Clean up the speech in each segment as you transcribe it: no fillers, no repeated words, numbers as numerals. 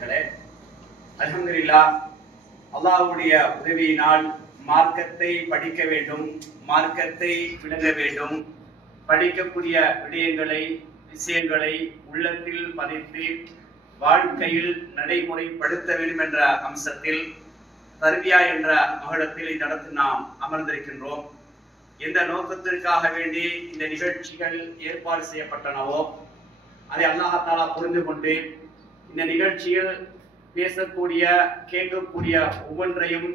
சகோதரர்களே, அல்ஹம்துலில்லாஹ் அல்லாஹ்வுடைய உதவியினால் மார்க்கத்தை படிக்க வேண்டும், மார்க்கத்தை விளங்க வேண்டும், படிக்கக்கூடிய விஷயங்களை உள்ளத்தில் பதித்து வாழ்க்கையில் நடைமுறைப்படுத்த வேண்டும் என்ற அம்சத்தில் தர்பியா என்ற மகளத்தில் இந்த இடத்தில் நாம் அமர்ந்திருக்கின்றோம். எந்த நோக்கத்திற்காக வேண்டி இந்த நிகழ்ச்சிகள் ஏற்பாடு செய்யப்பட்டனவோ அதை அல்லாஹ் தஆலா புரிந்து கொண்டு இந்த நிகழ்ச்சியில் பேசக்கூடிய கேட்கக்கூடிய ஒவ்வொன்றையும்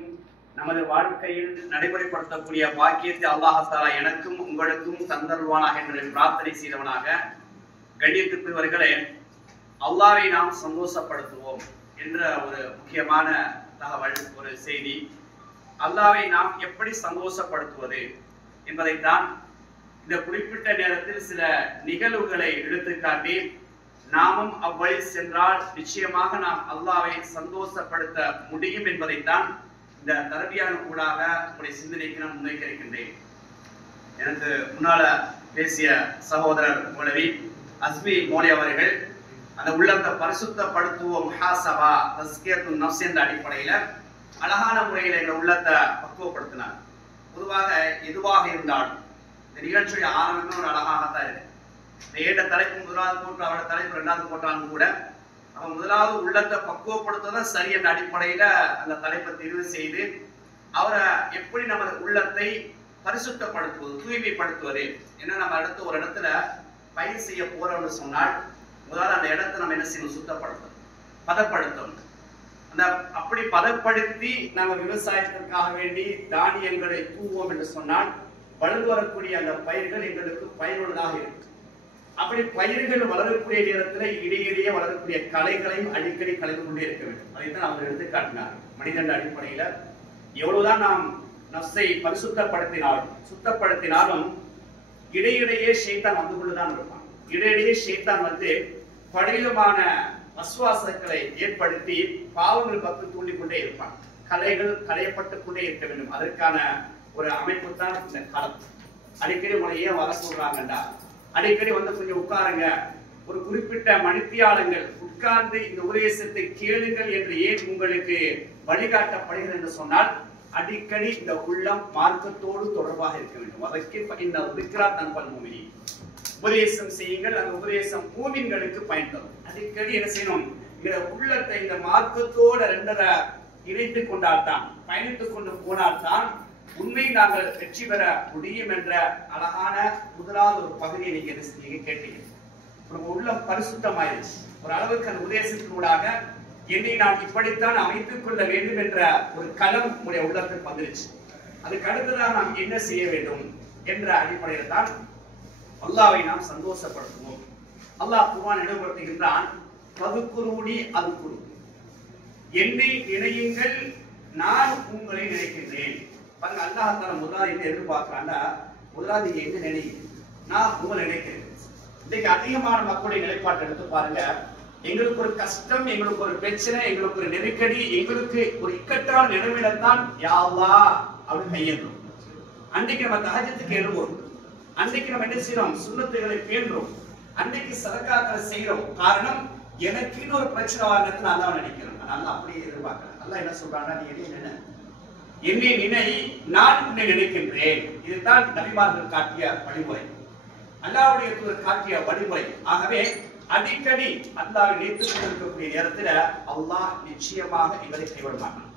நமது வாழ்க்கையில் நடைமுறைப்படுத்தக்கூடிய பாக்கியத்தை அல்லாஹ் தஆலா எனக்கும் உங்களுக்கும் தந்தருவானாக என்று பிரார்த்தனை செய்தவனாக, கண்ணியத்திற்குரியவர்களே, அல்லாஹ்வை நாம் சந்தோஷப்படுத்துவோம் என்ற ஒரு முக்கியமான தகவல், ஒரு செய்தி. அல்லாஹ்வை நாம் எப்படி சந்தோஷப்படுத்துவது என்பதைத்தான் இந்த குறிப்பிட்ட நேரத்தில் சில நிகழ்வுகளை எடுத்துக்காட்டி நாமும் அவ்வழி சென்றால் நிச்சயமாக நாம் அல்லாஹ்வை சந்தோஷப்படுத்த முடியும் என்பதைத்தான் இந்த தர்பியான ஊடாக உங்களுடைய சிந்தனைக்கு நான் முன்வைக்க இருக்கின்றேன். எனக்கு முன்னால பேசிய சகோதரர் மௌலவி அஸ்மி மௌலி அவர்கள் அந்த உள்ளத்தை பரிசுத்தப்படுத்துவோம் முஹாசபா தஸ்கியத்துன் நஃப்ஸ் என்ற அடிப்படையில அழகான முறையில் எங்க உள்ளத்தை பக்குவப்படுத்தினார். பொதுவாக எதுவாக இருந்தாலும் இந்த நிகழ்ச்சியுடைய ஆரம்பமே ஒரு அழகாகத்தான் இருக்கு. இந்த ஏட்ட தலைப்பு முதலாவது போட்டு அவரோட தலைப்பு இரண்டாவது போட்டாலும் கூட அவன் முதலாவது உள்ளத்தை பக்குவப்படுத்துவதான் சரி என்ற அடிப்படையில அந்த தலைப்பை தெரிவு செய்து அவரை எப்படி நமது உள்ளத்தை பரிசுத்தப்படுத்துவது, தூய்மைப்படுத்துவது. ஏன்னா நம்ம அடுத்து ஒரு இடத்துல பயிர் செய்ய போறோம்னு சொன்னால் முதல்ல அந்த இடத்தை நம்ம என்ன செய்யணும், சுத்தப்படுத்தணும், பதப்படுத்தணும். அந்த அப்படி பதப்படுத்தி நம்ம விவசாயத்திற்காக வேண்டி தானியங்களை தூவோம் என்று சொன்னால் வளர்ந்து வரக்கூடிய அந்த பயிர்கள் எங்களுக்கு பயனுள்ளதாக இருக்கு. அப்படி பயிர்கள் வளரக்கூடிய நேரத்தில் இடையிடையே வளரக்கூடிய களைகளையும் அடிக்கடி கலைந்து கொண்டே இருக்க வேண்டும். அதைத்தான் அவர் எடுத்து காட்டினார். மனிதன் அடிப்படையில எவ்வளவுதான் நாம் நஃப்ஸை சுத்தப்படுத்தினாலும் இடையிடையே ஷைத்தான் வந்து கொண்டுதான் இருப்பான். இடையிடையே ஷைத்தான் வந்து படையிலுமான வஸ்வாசங்களை ஏற்படுத்தி பாவங்கள் பக்கம் தூண்டிக்கொண்டே இருப்பான். கலைகள் களையப்பட்டு கொண்டே இருக்க வேண்டும். அதற்கான ஒரு அமைப்பு தான் இந்த காலம். அடிக்கடி உங்களை ஏன் வர சொல்றாங்கண்டா, அடிக்கடி வந்து கொஞ்சம் உட்காருங்க, ஒரு குறிப்பிட்ட மணித்தியாலங்கள் உட்கார்ந்து இந்த உபதேசத்தை கேளுங்கள் என்று ஏன் உங்களுக்கு வழிகாட்டப்படுகிறது என்று சொன்னால் அடிக்கடி இந்த உள்ளம் மார்க்கத்தோடு தொடர்பாக இருக்க வேண்டும். அதற்கு இந்த விக்ராத் அன்பல் மூமினி உபதேசம் செய்யுங்கள், அந்த உபதேசம் மூமின்களுக்கு பயன் தரும். அடிக்கடி என்ன செய்யணும், இந்த உள்ளத்தை இந்த மார்க்கத்தோட ரெண்டரை இணைத்துக் கொண்டால்தான், பயணித்துக் கொண்டு போனால்தான் உண்மை நாங்கள் வெற்றி பெற முடியும் என்ற அழகான முதலாவது ஒரு பகுதியை நீங்க கேட்டீங்க. உள்ளம் பரிசுத்தமாயிருச்சு. ஒரு அளவுக்கு அந்த உபதேசத்தினூடாக என்னை நான் இப்படித்தான் அமைத்துக் கொள்ள வேண்டும் என்ற ஒரு களம் உடைய உள்ளத்துக்கு வந்துருச்சு. அதுக்கு அடுத்ததான் நாம் என்ன செய்ய வேண்டும் என்ற அடிப்படையில் தான் அல்லாஹ்வை நாம் சந்தோஷப்படுத்துவோம். அல்லாஹ் குர்ஆன் நினைவுபடுத்துகின்றான், பதுக்குருனி அதுக்குரு, என்னை நினையுங்கள், நான் உங்களை நினைக்கின்றேன். பாருங்க, அல்லாஹ் தஆலா முதலாவது என்ன எதிர்பார்க்கிறான்னா, முதலாவது நீங்க என்ன நினைக்கிறீங்க, நான் உங்களை நினைக்கிறேன். இன்னைக்கு அதிகமான மக்களுடைய நிலைப்பாட்டை எடுத்து பாருங்க. எங்களுக்கு ஒரு கஷ்டம், எங்களுக்கு ஒரு பிரச்சனை, எங்களுக்கு ஒரு நெருக்கடி, எங்களுக்கு ஒரு இக்கட்டான நிலைமையில்தான் யா அல்லாஹ் அப்படின்னு கையேறும். அன்றைக்கு நம்ம தஹஜ்ஜுக்கு எழுவோம், அன்றைக்கு நம்ம என்ன செய்யறோம், சுன்னத்துகளை பேணுறோம், அன்றைக்கு சதகாக்களை செய்யறோம். காரணம், எனக்கு ஒரு பிரச்சனை வரணும்னு அல்லாஹ் நினைக்கிறேன். அதனால அப்படியே எதிர்பார்க்கிறேன். அல்லாஹ் என்ன சொல்றாங்கன்னா, நீ என்னை நினை, நான் உன்னை நினைக்கின்றேன். இதுதான் நபிமார்கள் காட்டிய வழிமுறை, அல்லாஹ்வுடைய தூதர் காட்டிய வழிமுறை. ஆகவே அடிக்கடி அல்லாஹ்வை நினைத்துக் கொண்டிருக்கக்கூடிய நேரத்தில் அல்லாஹ் நிச்சயமாக இவரை கைவிட மாட்டான்.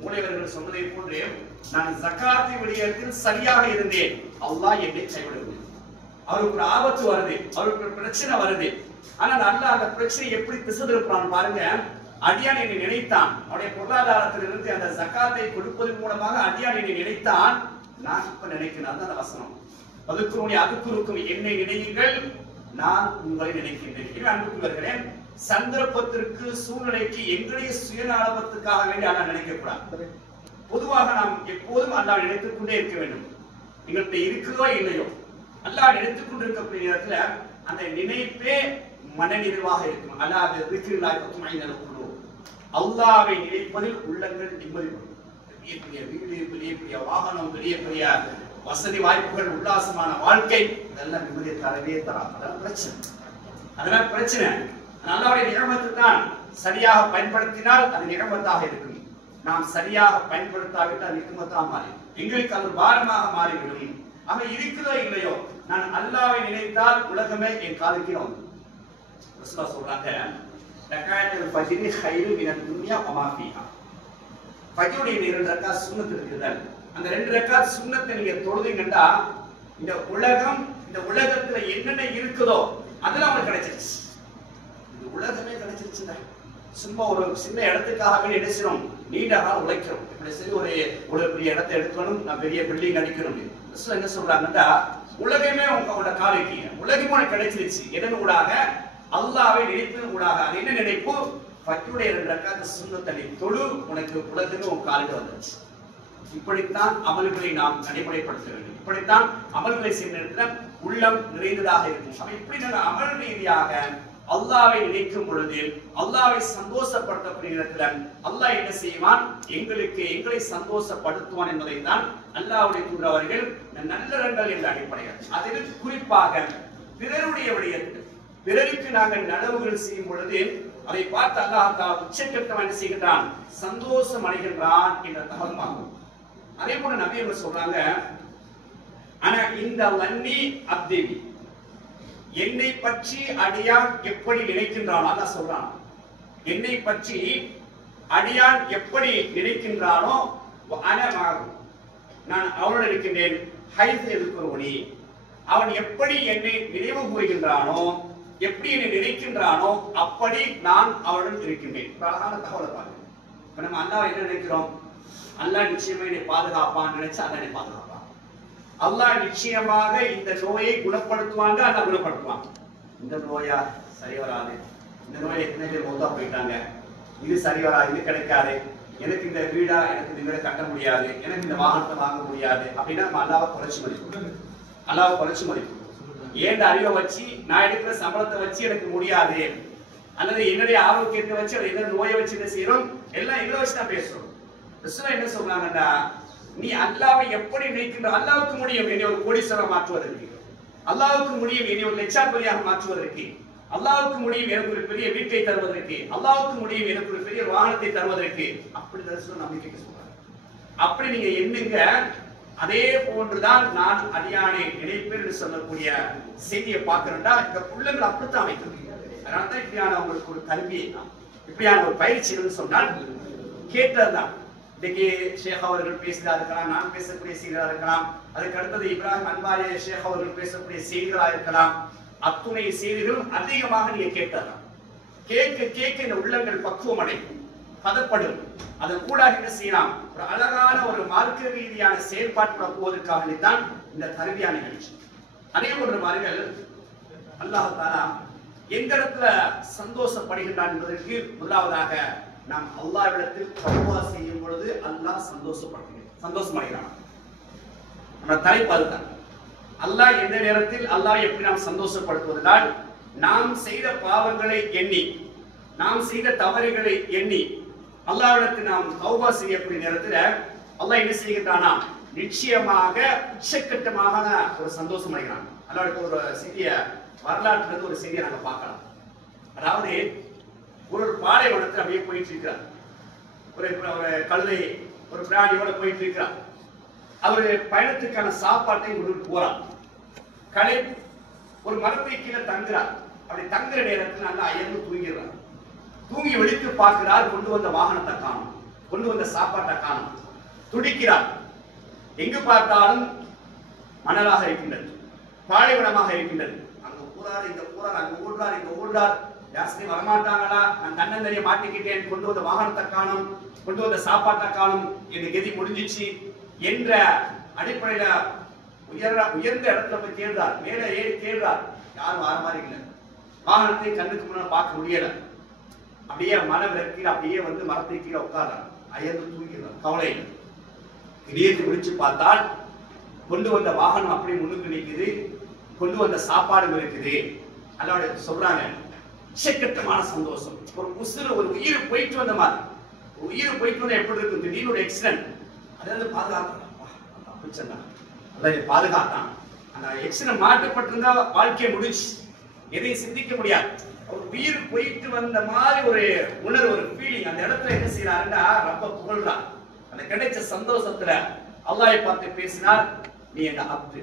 மூளைவர்கள் சொன்னதை போன்று, நான் ஜகாத்தை விடயத்தில் சரியாக இருந்தேன், அல்லாஹ் என்னை கைவிடவில்லை. அவருக்கு ஒரு ஆபத்து வருது, அவருக்கு ஒரு பிரச்சனை வருது, ஆனால் அல்லாஹ் அந்த பிரச்சனை எப்படி திசை திருப்புறான் பாருங்க. அடியான் என்னை நினைத்தான், அவருடைய பொருளாதாரத்திலிருந்து அந்த ஜகாத்தை கொடுப்பதன் மூலமாக அடியான் என்னை நினைத்தான், நான் இப்ப நினைக்கிறேன். அந்த வசனம், அதுக்குருக்கும் என்னை நினையுங்கள், நான் உங்களை நினைக்கின்றேன். அன்புக்குரியவர்களே, சந்தர்ப்பத்திற்கு சூழ்நிலைக்கு எங்களுடைய சுயநலத்துக்காக வேண்டி அல்லாஹ் நினைக்க கூடாது. பொதுவாக நாம் எப்போதும் அல்லாஹ் நினைத்துக் கொண்டே இருக்க வேண்டும். எங்கள்கிட்ட இருக்குதோ இல்லையோ அல்லாஹ் நினைத்துக் கொண்டிருக்கக்கூடிய நேரத்துல அந்த நினைப்பே மனநிறைவாக இருக்கும். அல்லாஹ்வை நினைப்பதில் உள்ளங்கள் நிம்மதி பெறும். பெரிய பெரிய வீடு, பெரிய பெரிய வாகனம், பெரிய பெரிய வசதி வாய்ப்புகள், உல்லாசமான வாழ்க்கை, இதெல்லாம் நிம்மதியை தரவே தராது. அதெல்லாம் பிரச்சனை. அல்லாஹ்வுடைய நியமத்து தான் சரியாக பயன்படுத்தினால் அது நிகமத்தாக இருக்கும். நாம் சரியாக பயன்படுத்தாவிட்டால் நிகமத்தாக மாறி எங்களுக்கு அது பாரமாக மாறிவிடும். ஆக இருக்குதோ இல்லையோ, நான் அல்லாஹ்வை நினைத்தால் உலகமே என் காதுக்கு வந்து. ரசூலுல்லாஹ் சொல்றாங்க, ரகாயத்துல் ஃபஜ்ரி கைரு மினத் துன்யா வமா ஃபீஹா. ஃபஜ்ருடைய 2 ரக்காத் சுன்னத் இருக்குதா, அந்த 2 ரக்காத் சுன்னத்தை நீங்க தொழுதீங்கன்னா இந்த உலகத்துல என்னென்ன இருக்குதோ அதெல்லாம் உங்களுக்கு கிடைச்சிருச்சு. இந்த உலகமே கிடைச்சிருச்சுங்க. சும்மா ஒரு சின்ன இடத்துக்காக என்ன செய்யணும், நீண்ட காலம் உழைக்கிறோம். இப்படி சரி ஒரு பெரிய இடத்தை எடுக்கணும், நான் பெரிய பில்டிங் அடிக்கணும். என்ன சொல்றாங்கன்னா உலகமே உங்களோட காலைக்கு உலகமே உனக்கு கிடைச்சிருச்சு. எதன் ஊடாக? அல்லாஹ்வை நினைப்பதன் ஊடாக. அது என்ன நினைப்பு? ஃபஜ்ருடைய 2 ரக்காத் சுன்னத்தை தொழு, உனக்கு உலகமே உன் காலுக்கு வந்துருச்சு. இப்படித்தான் அமல்களை நாம் நடைமுறைப்படுத்த வேண்டும். இப்படித்தான் அமல்களை செய்த நேரத்தில் உள்ளம் நிறைந்ததாக இருக்கும். இப்படி நாங்கள் அமல் ரீதியாக அல்லாஹ்வை நினைக்கும் பொழுது, அல்லாஹ்வை சந்தோஷப்படுத்தக்கூடிய இடத்துல அல்லாஹ் என்ன செய்வான்? எங்களை சந்தோஷப்படுத்துவான் என்பதை தான் அல்லாஹ்வுடைய தூதர் அவர்கள் நல்லறங்கள் என்ற அடிப்படையில், அதில் குறிப்பாக பிறருடைய விடயத்தில் பிறருக்கு நாங்கள் நனவுகள் செய்யும் பொழுது அதை பார்த்து அல்லாஹ் உச்சக்கட்டம் என்ன செய்கின்றான்? சந்தோஷம் அடைகின்றான் என்ற தகவல். அதே போல நபி அவங்க சொல்றாங்க, ஆனா இந்த வன்னி அப்தி, என்னை பற்றி அடியான் எப்படி நினைக்கின்றானோ, அல்லாஹ் சொல்றான், என்னை பற்றி அடியான் எப்படி நினைக்கின்றானோ நான் அவனுடன் இருக்கின்றேன். ஹைஸ் எதிர்க்கிறோனி, அவன் எப்படி என்னை நினைவு கூறுகின்றானோ, எப்படி என்னை நினைக்கின்றானோ அப்படி நான் அவனுடன் இருக்கின்றேன். அழகான தகவலை பாருங்க. இப்ப நம்ம அல்லாஹ் என்ன நினைக்கிறோம்? அல்லாஹ் நிச்சயமா என்னை பாதுகாப்பான் நினைச்சா அல்லாஹ் என்னை பாதுகாப்பான். அல்லாஹ் நிச்சயமாக இந்த நோயை குணப்படுத்துவாங்க, அல்லாஹ் குணப்படுத்துவான். இந்த நோயா சரி வராது, இந்த நோயை எத்தனை பேர் மௌத்தா போயிட்டாங்க, இது சரி வராது, இது கிடைக்காது, எனக்கு இந்த வீடா, எனக்கு இந்த வீடை கட்ட முடியாது, எனக்கு இந்த வாகனத்தை வாங்க முடியாது அப்படின்னா நம்ம அல்லாஹ்வை குறைச்சி மதிப்போம். அல்லாஹ்வை குறைச்சி மதிப்போம். ஏன் அறிவை வச்சு, நான் எடுக்கிற சம்பளத்தை வச்சு எனக்கு முடியாது, அல்லது என்னுடைய ஆரோக்கியத்தை வச்சு, என்ன நோயை வச்சு என்ன செய்யறோம், எல்லாம் இதை வச்சு தான் பேசுறோம். என்ன சொல்றாங்கன்னா, நீ அல்லாஹ்வை எப்படி நினைக்கின்ற, அல்லாஹ்வுக்கு முடியும் என்னை ஒரு கோடீஸ்வரர் மாற்றுவதற்கு, அல்லாஹ்வுக்கு முடியும் என்னை ஒரு லட்சாதிபதியாக மாற்றுவதற்கு, அல்லாஹ்வுக்கு முடியும் எனக்கு ஒரு பெரிய வீட்டை தருவதற்கு, அல்லாஹ்வுக்கு முடியும் எனக்கு ஒரு பெரிய வாகனத்தை தருவதற்கு. அப்படி ரசூல் நம்பிக்கை சொல்றாங்க. அப்படி நீங்க எண்ணுங்க. அதே போன்றுதான் நான் அடியானை நினைப்பேன் என்று சொல்லக்கூடிய செய்தியை பார்க்கிறோம்டா, இந்த புள்ளங்கள் அப்படித்தான் அமைக்கணும். அதனால்தான் இப்படியான உங்களுக்கு ஒரு கல்வியை தான், இப்படியான ஒரு பயிற்சி சொன்னால் கேட்டதுதான். இன்னைக்கு ஷேக் அவர்கள் பேசியதா இருக்கலாம், நான் பேசக்கூடிய செய்திகளா இருக்கலாம், அதுக்கு அடுத்தது இப்ராஹிம் அன்பாரி ஷேக் அவர்கள் பேசக்கூடிய செய்திகளா இருக்கலாம். அத்துணை செய்திகளும் அதிகமாக நீங்க கேட்டதான். கேட்க கேட்க இந்த உள்ளங்கள் பக்குவம் அடையும், பதப்படும். அதன் கூட என்ன செய்யலாம்? ஒரு அழகான ஒரு மார்க்க ரீதியான செயல்பாட்டுல போவதற்காக தான் இந்த தர்பியா நிகழ்ச்சி. அதே போன்ற மார்கள் அல்லாஹ் தஆலா எந்த இடத்துல சந்தோஷப்படுகின்றான் என்பதற்கு முதலாவதாக நாம் அல்லாஹ்விடத்தில் தௌபா செய்யும் பொழுது அல்லாஹ் சந்தோஷமடைகிறான். நம்ம தலைப்பு அதுதான். அல்லாஹ் எந்த நேரத்தில் அல்லாஹ் எப்படி நாம் சந்தோஷப்படுத்துவதால், நாம் செய்த பாவங்களை எண்ணி, நாம் செய்த தவறுகளை எண்ணி அல்லாஹ்விடத்தில் நாம் தௌபா செய்யக்கூடிய நேரத்தில் அல்லாஹ் என்ன செய்கின்றானா? நிச்சயமாக உச்சக்கட்டமாக ஒரு சந்தோஷம் அடைகிறான். அல்லாஹ்வுக்கு ஒரு சிறிய வரலாற்றுல ஒரு செய்தியை நாங்கள் பார்க்கலாம். அதாவது ஒரு பாலைவனத்தில் அப்படியே போயிட்டு இருக்கிறார். ஒரு கழுதை ஒரு பிராணியோட போயிட்டு இருக்கிறார். அவரு பயணத்துக்கான சாப்பாட்டை கொண்டு போறார். கலை ஒரு மரத்தை கீழே தங்குறார். அப்படி தங்குற நேரத்தில் நல்லா அயர்ந்து தூங்கிறார். தூங்கி வெளித்து பார்க்கிறார், கொண்டு வந்த வாகனத்தை காணும், கொண்டு வந்த சாப்பாட்டை காணும். துடிக்கிறார். எங்கு பார்த்தாலும் மணலாக இருக்கின்றது, பாலைவனமாக இருக்கின்றது. அங்க போறாரு, இங்க போறார், அங்க ஓடுறார், இங்க ஓடுறார். யாருமே வரமாட்டாங்களா? நான் தன்னந்தனியை மாட்டிக்கிட்டேன், கொண்டு வந்த வாகனத்தை காணும், கொண்டு வந்த சாப்பாட்டை காணும், என் கதி முடிஞ்சிச்சு என்ற அடிப்படையில உயர்ந்த இடத்துல போய் தேடுறார். மேலே ஏறி தேடுறார். யாரும் வர மாதிரி இல்லை. வாகனத்தை கண்ணுக்கு முன்னாடி பார்க்க முடியல. அப்படியே மன விளக்கில் அப்படியே வந்து மரத்தை கீழே உட்கார்றார். அயர்ந்து தூங்கிறார். கவலையில் திடீர்னு முடிச்சு பார்த்தால் கொண்டு வந்த வாகனம் அப்படி முன்னுக்கு நிற்குது, கொண்டு வந்த சாப்பாடு இருக்குது. அல்லாஹ் சொல்றாங்க, உச்சக்கட்டமான சந்தோஷம். ஒரு உசுறு, ஒரு உயிர் போயிட்டு வந்த மாதிரி. உயிர் போயிட்டு வந்தா எப்படி இருக்கும்? திடீர்னு ஒரு ஆக்சிடென்ட், அதாவது பாதுகாத்தான், பாதுகாத்தான். அந்த ஆக்சிடென்ட் மாற்றப்பட்டிருந்தா வாழ்க்கையை முடிச்சு, எதையும் சிந்திக்க முடியாது. ஒரு உயிர் போயிட்டு வந்த மாதிரி ஒரு உணர்வு, ஒரு ஃபீலிங். அந்த இடத்துல என்ன செய்யறாருன்னா ரொம்ப புகழ்றான். அந்த கிடைச்ச சந்தோஷத்துல அல்லாஹ்வை பார்த்து பேசினார், நீ என் அப்து,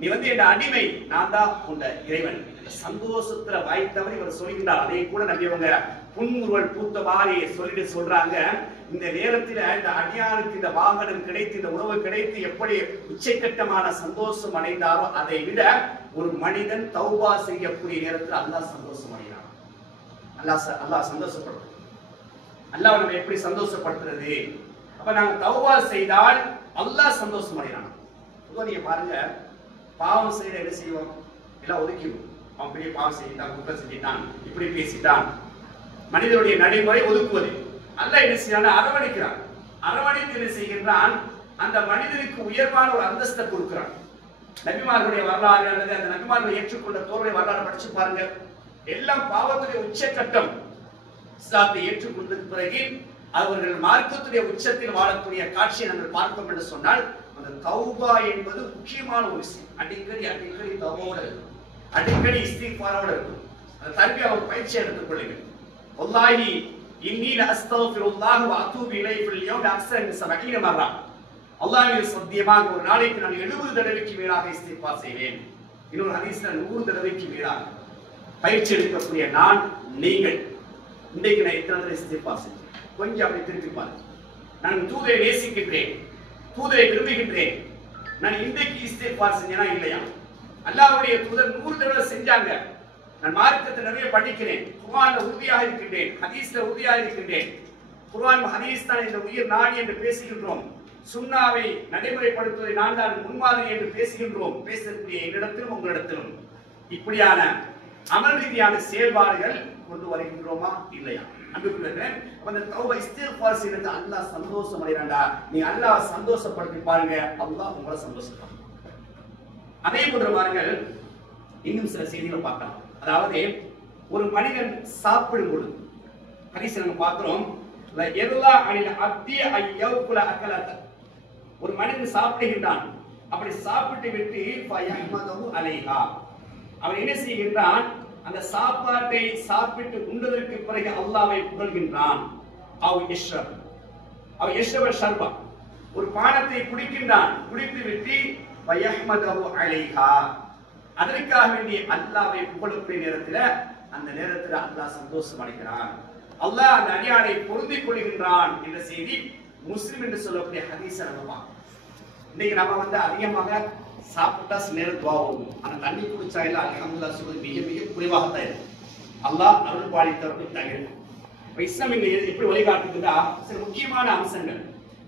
நீ என் அடிமை, நான் தான் உண்ட இறைவன். சந்தோஷத்துல வாய்த்தவன் இவர் சொல்கின்றார். அதே கூட நம்பியவங்க புன்முறுவல் பூத்த மாதிரி சொல்லிட்டு சொல்றாங்க, இந்த நேரத்தில் இந்த அடியானுக்கு இந்த வாகனம் கிடைத்து, இந்த உணவு கிடைத்து எப்படி உச்சக்கட்டமான சந்தோஷம் அடைந்தாரோ அதை விட ஒரு மனிதன் தௌபா செய்யக்கூடிய நேரத்தில் அல்லாஹ் சந்தோஷம் அடைகிறான். அல்லாஹ் சந்தோஷப்படுறது. அல்லாஹ் நம்ம எப்படி சந்தோஷப்படுத்துறது? அப்ப நாங்க தௌபா செய்தால் அல்லாஹ் சந்தோஷம் அடைகிறான். நீங்க பாருங்க, பாவம் செய்ய என்ன செய்வோம்? எல்லாம் ஒதுக்கிடுவோம். அவன் பெரிய பாவம் செஞ்சிட்டான், குற்றம் செஞ்சிட்டான், இப்படி பேசிட்டான். மனிதனுடைய நடைமுறை ஒதுக்குவது. அல்லாஹ் என்ன செய்யறான்? அரவணைக்கிறான். அரவணைத்து என்ன செய்கின்றான்? அந்த மனிதனுக்கு உயர்வான ஒரு அந்தஸ்தை கொடுக்கிறான். நபிமார்களுடைய வரலாறு அல்லது அந்த நபிமார்களை ஏற்றுக்கொண்ட தோழருடைய வரலாறு படிச்சு பாருங்க. எல்லாம் பாவத்துடைய உச்சக்கட்டம். இஸ்லாத்தை ஏற்றுக்கொண்டதுக்கு பிறகு அவர்கள் மார்க்கத்துடைய உச்சத்தில் வாழக்கூடிய காட்சியை நாங்கள் பார்த்தோம் என்று சொன்னால், அந்த தௌபா என்பது முக்கியமான ஒரு விஷயம். அடிக்கடி தௌபாவோட இருக்கும், அடிக்கடி இஸ்திக்ஃபாரோட இருக்கும். அந்த தர்பியா ஒரு பயிற்சி எடுத்துக் கொள்ளுங்கள். வல்லாஹி இன்னி லஅஸ்தக்ஃபிருல்லாஹ் வ அத்தூபு இலைஹி ஃபில் யௌமி அக்ஸர மின் 70 மர்ரா. அல்லாஹ்வின் சத்தியமாக ஒரு நாளைக்கு நான் 70 தடவைக்கு மேலாக இஸ்திக்ஃபார் செய்வேன். இன்னொரு ஹதீஸ்ல 100 தடவைக்கு மேலாக. பயிற்சி எடுக்கக்கூடிய நான், நீங்கள் இன்றைக்கு நான் எத்தனை தடவை இஸ்திக்ஃபார் செய்வேன்? கொஞ்சம் அப்படி திருப்பி பாருங்க. நான் தூதரை நேசிக்கின்றேன், தூதரை விரும்புகின்றேன். நான் இன்றைக்கு இஸ்திக்ஃபார் செஞ்சேனா இல்லையா? அல்லாஹ்வுடைய தூதர் 100 தடவை செஞ்சாங்க. நான் மார்க்கத்தை நிறைய படிக்கிறேன், குர்ஆன்ல உறுதியாக இருக்கின்றேன், ஹதீஸ்ல உறுதியாக இருக்கின்றேன். குர்ஆன் ஹதீஸ் தான் இந்த உயிர் நாடி என்று பேசுகின்றோம். சுன்னாவை நடைமுறைப்படுத்துவதை நான் தான் முன்மாதிரி என்று பேசுகின்றோம். பேசக்கூடிய என்னிடத்திலும் உங்களிடத்திலும் இப்படியான அமல் ரீதியான செயல்பாடுகள் கொண்டு வருகின்றோமா இல்லையா? அன்புக்குரியவர்களே, அந்த தௌபா இஸ்திக்ஃபார் செய்யறது அல்லாஹ் சந்தோஷம் அடைறான்டா. நீ அல்லாஹ் சந்தோஷப்படுத்தி பாருங்க, அல்லாஹ் உங்களை சந்தோஷப்படுத்தும். அதே போன்ற பாருங்கள், இன்னும் சில செய்திகளை பார்க்கலாம். அதாவது ஒரு மனிதன் சாப்பிடும் பொழுது ஹதீஸ்ல நம்ம பார்க்கிறோம், லயர்லா அனில் அப்தி அய்யகுல அகலத. ஒரு மனிதன் சாப்பிடுகின்றான், அப்படி சாப்பிட்டு விட்டு ஃபயஹ்மது அலைஹா, அவன் என்ன செய்கின்றான்? அந்த சாப்பாட்டை சாப்பிட்டு உண்டதற்கு பிறகு அல்லாஹ்வை புகழ்கின்றான். அவ் யஷ்ரப ஷர்பா, ஒரு பானத்தை குடிக்கின்றான், குடித்து விட்டு ஃபயஹ்மது அலைஹா, அதற்காக வேண்டிய அல்லாஹ்வை புகழக்கூடிய நேரத்தில் அந்த நேரத்தில் அல்லாஹ் சந்தோஷம் அடைகிறான். அல்லாஹ் அந்த அடியானை பொருந்திக் கொள்கின்றான் என்ற செய்தி முஸ்லிம் என்று சொல்லக்கூடிய ஹதீஸை நம்ம பார்க்கிறோம். இன்னைக்கு நம்ம அதிகமாக சாப்பிட்டா சில நேரம் துவா ஓடும், ஆனா தண்ணி குடிச்சா எல்லாம் அல்ஹம்துலில்லாஹ் சொல்வது மிக மிக குறைவாகத்தான் இருக்கும். அல்லாஹ் அருள் பாலித்தவர்கள் தகுதி. இஸ்லாம் எப்படி வழிகாட்டுதுன்னா, சில முக்கியமான அம்சங்கள்.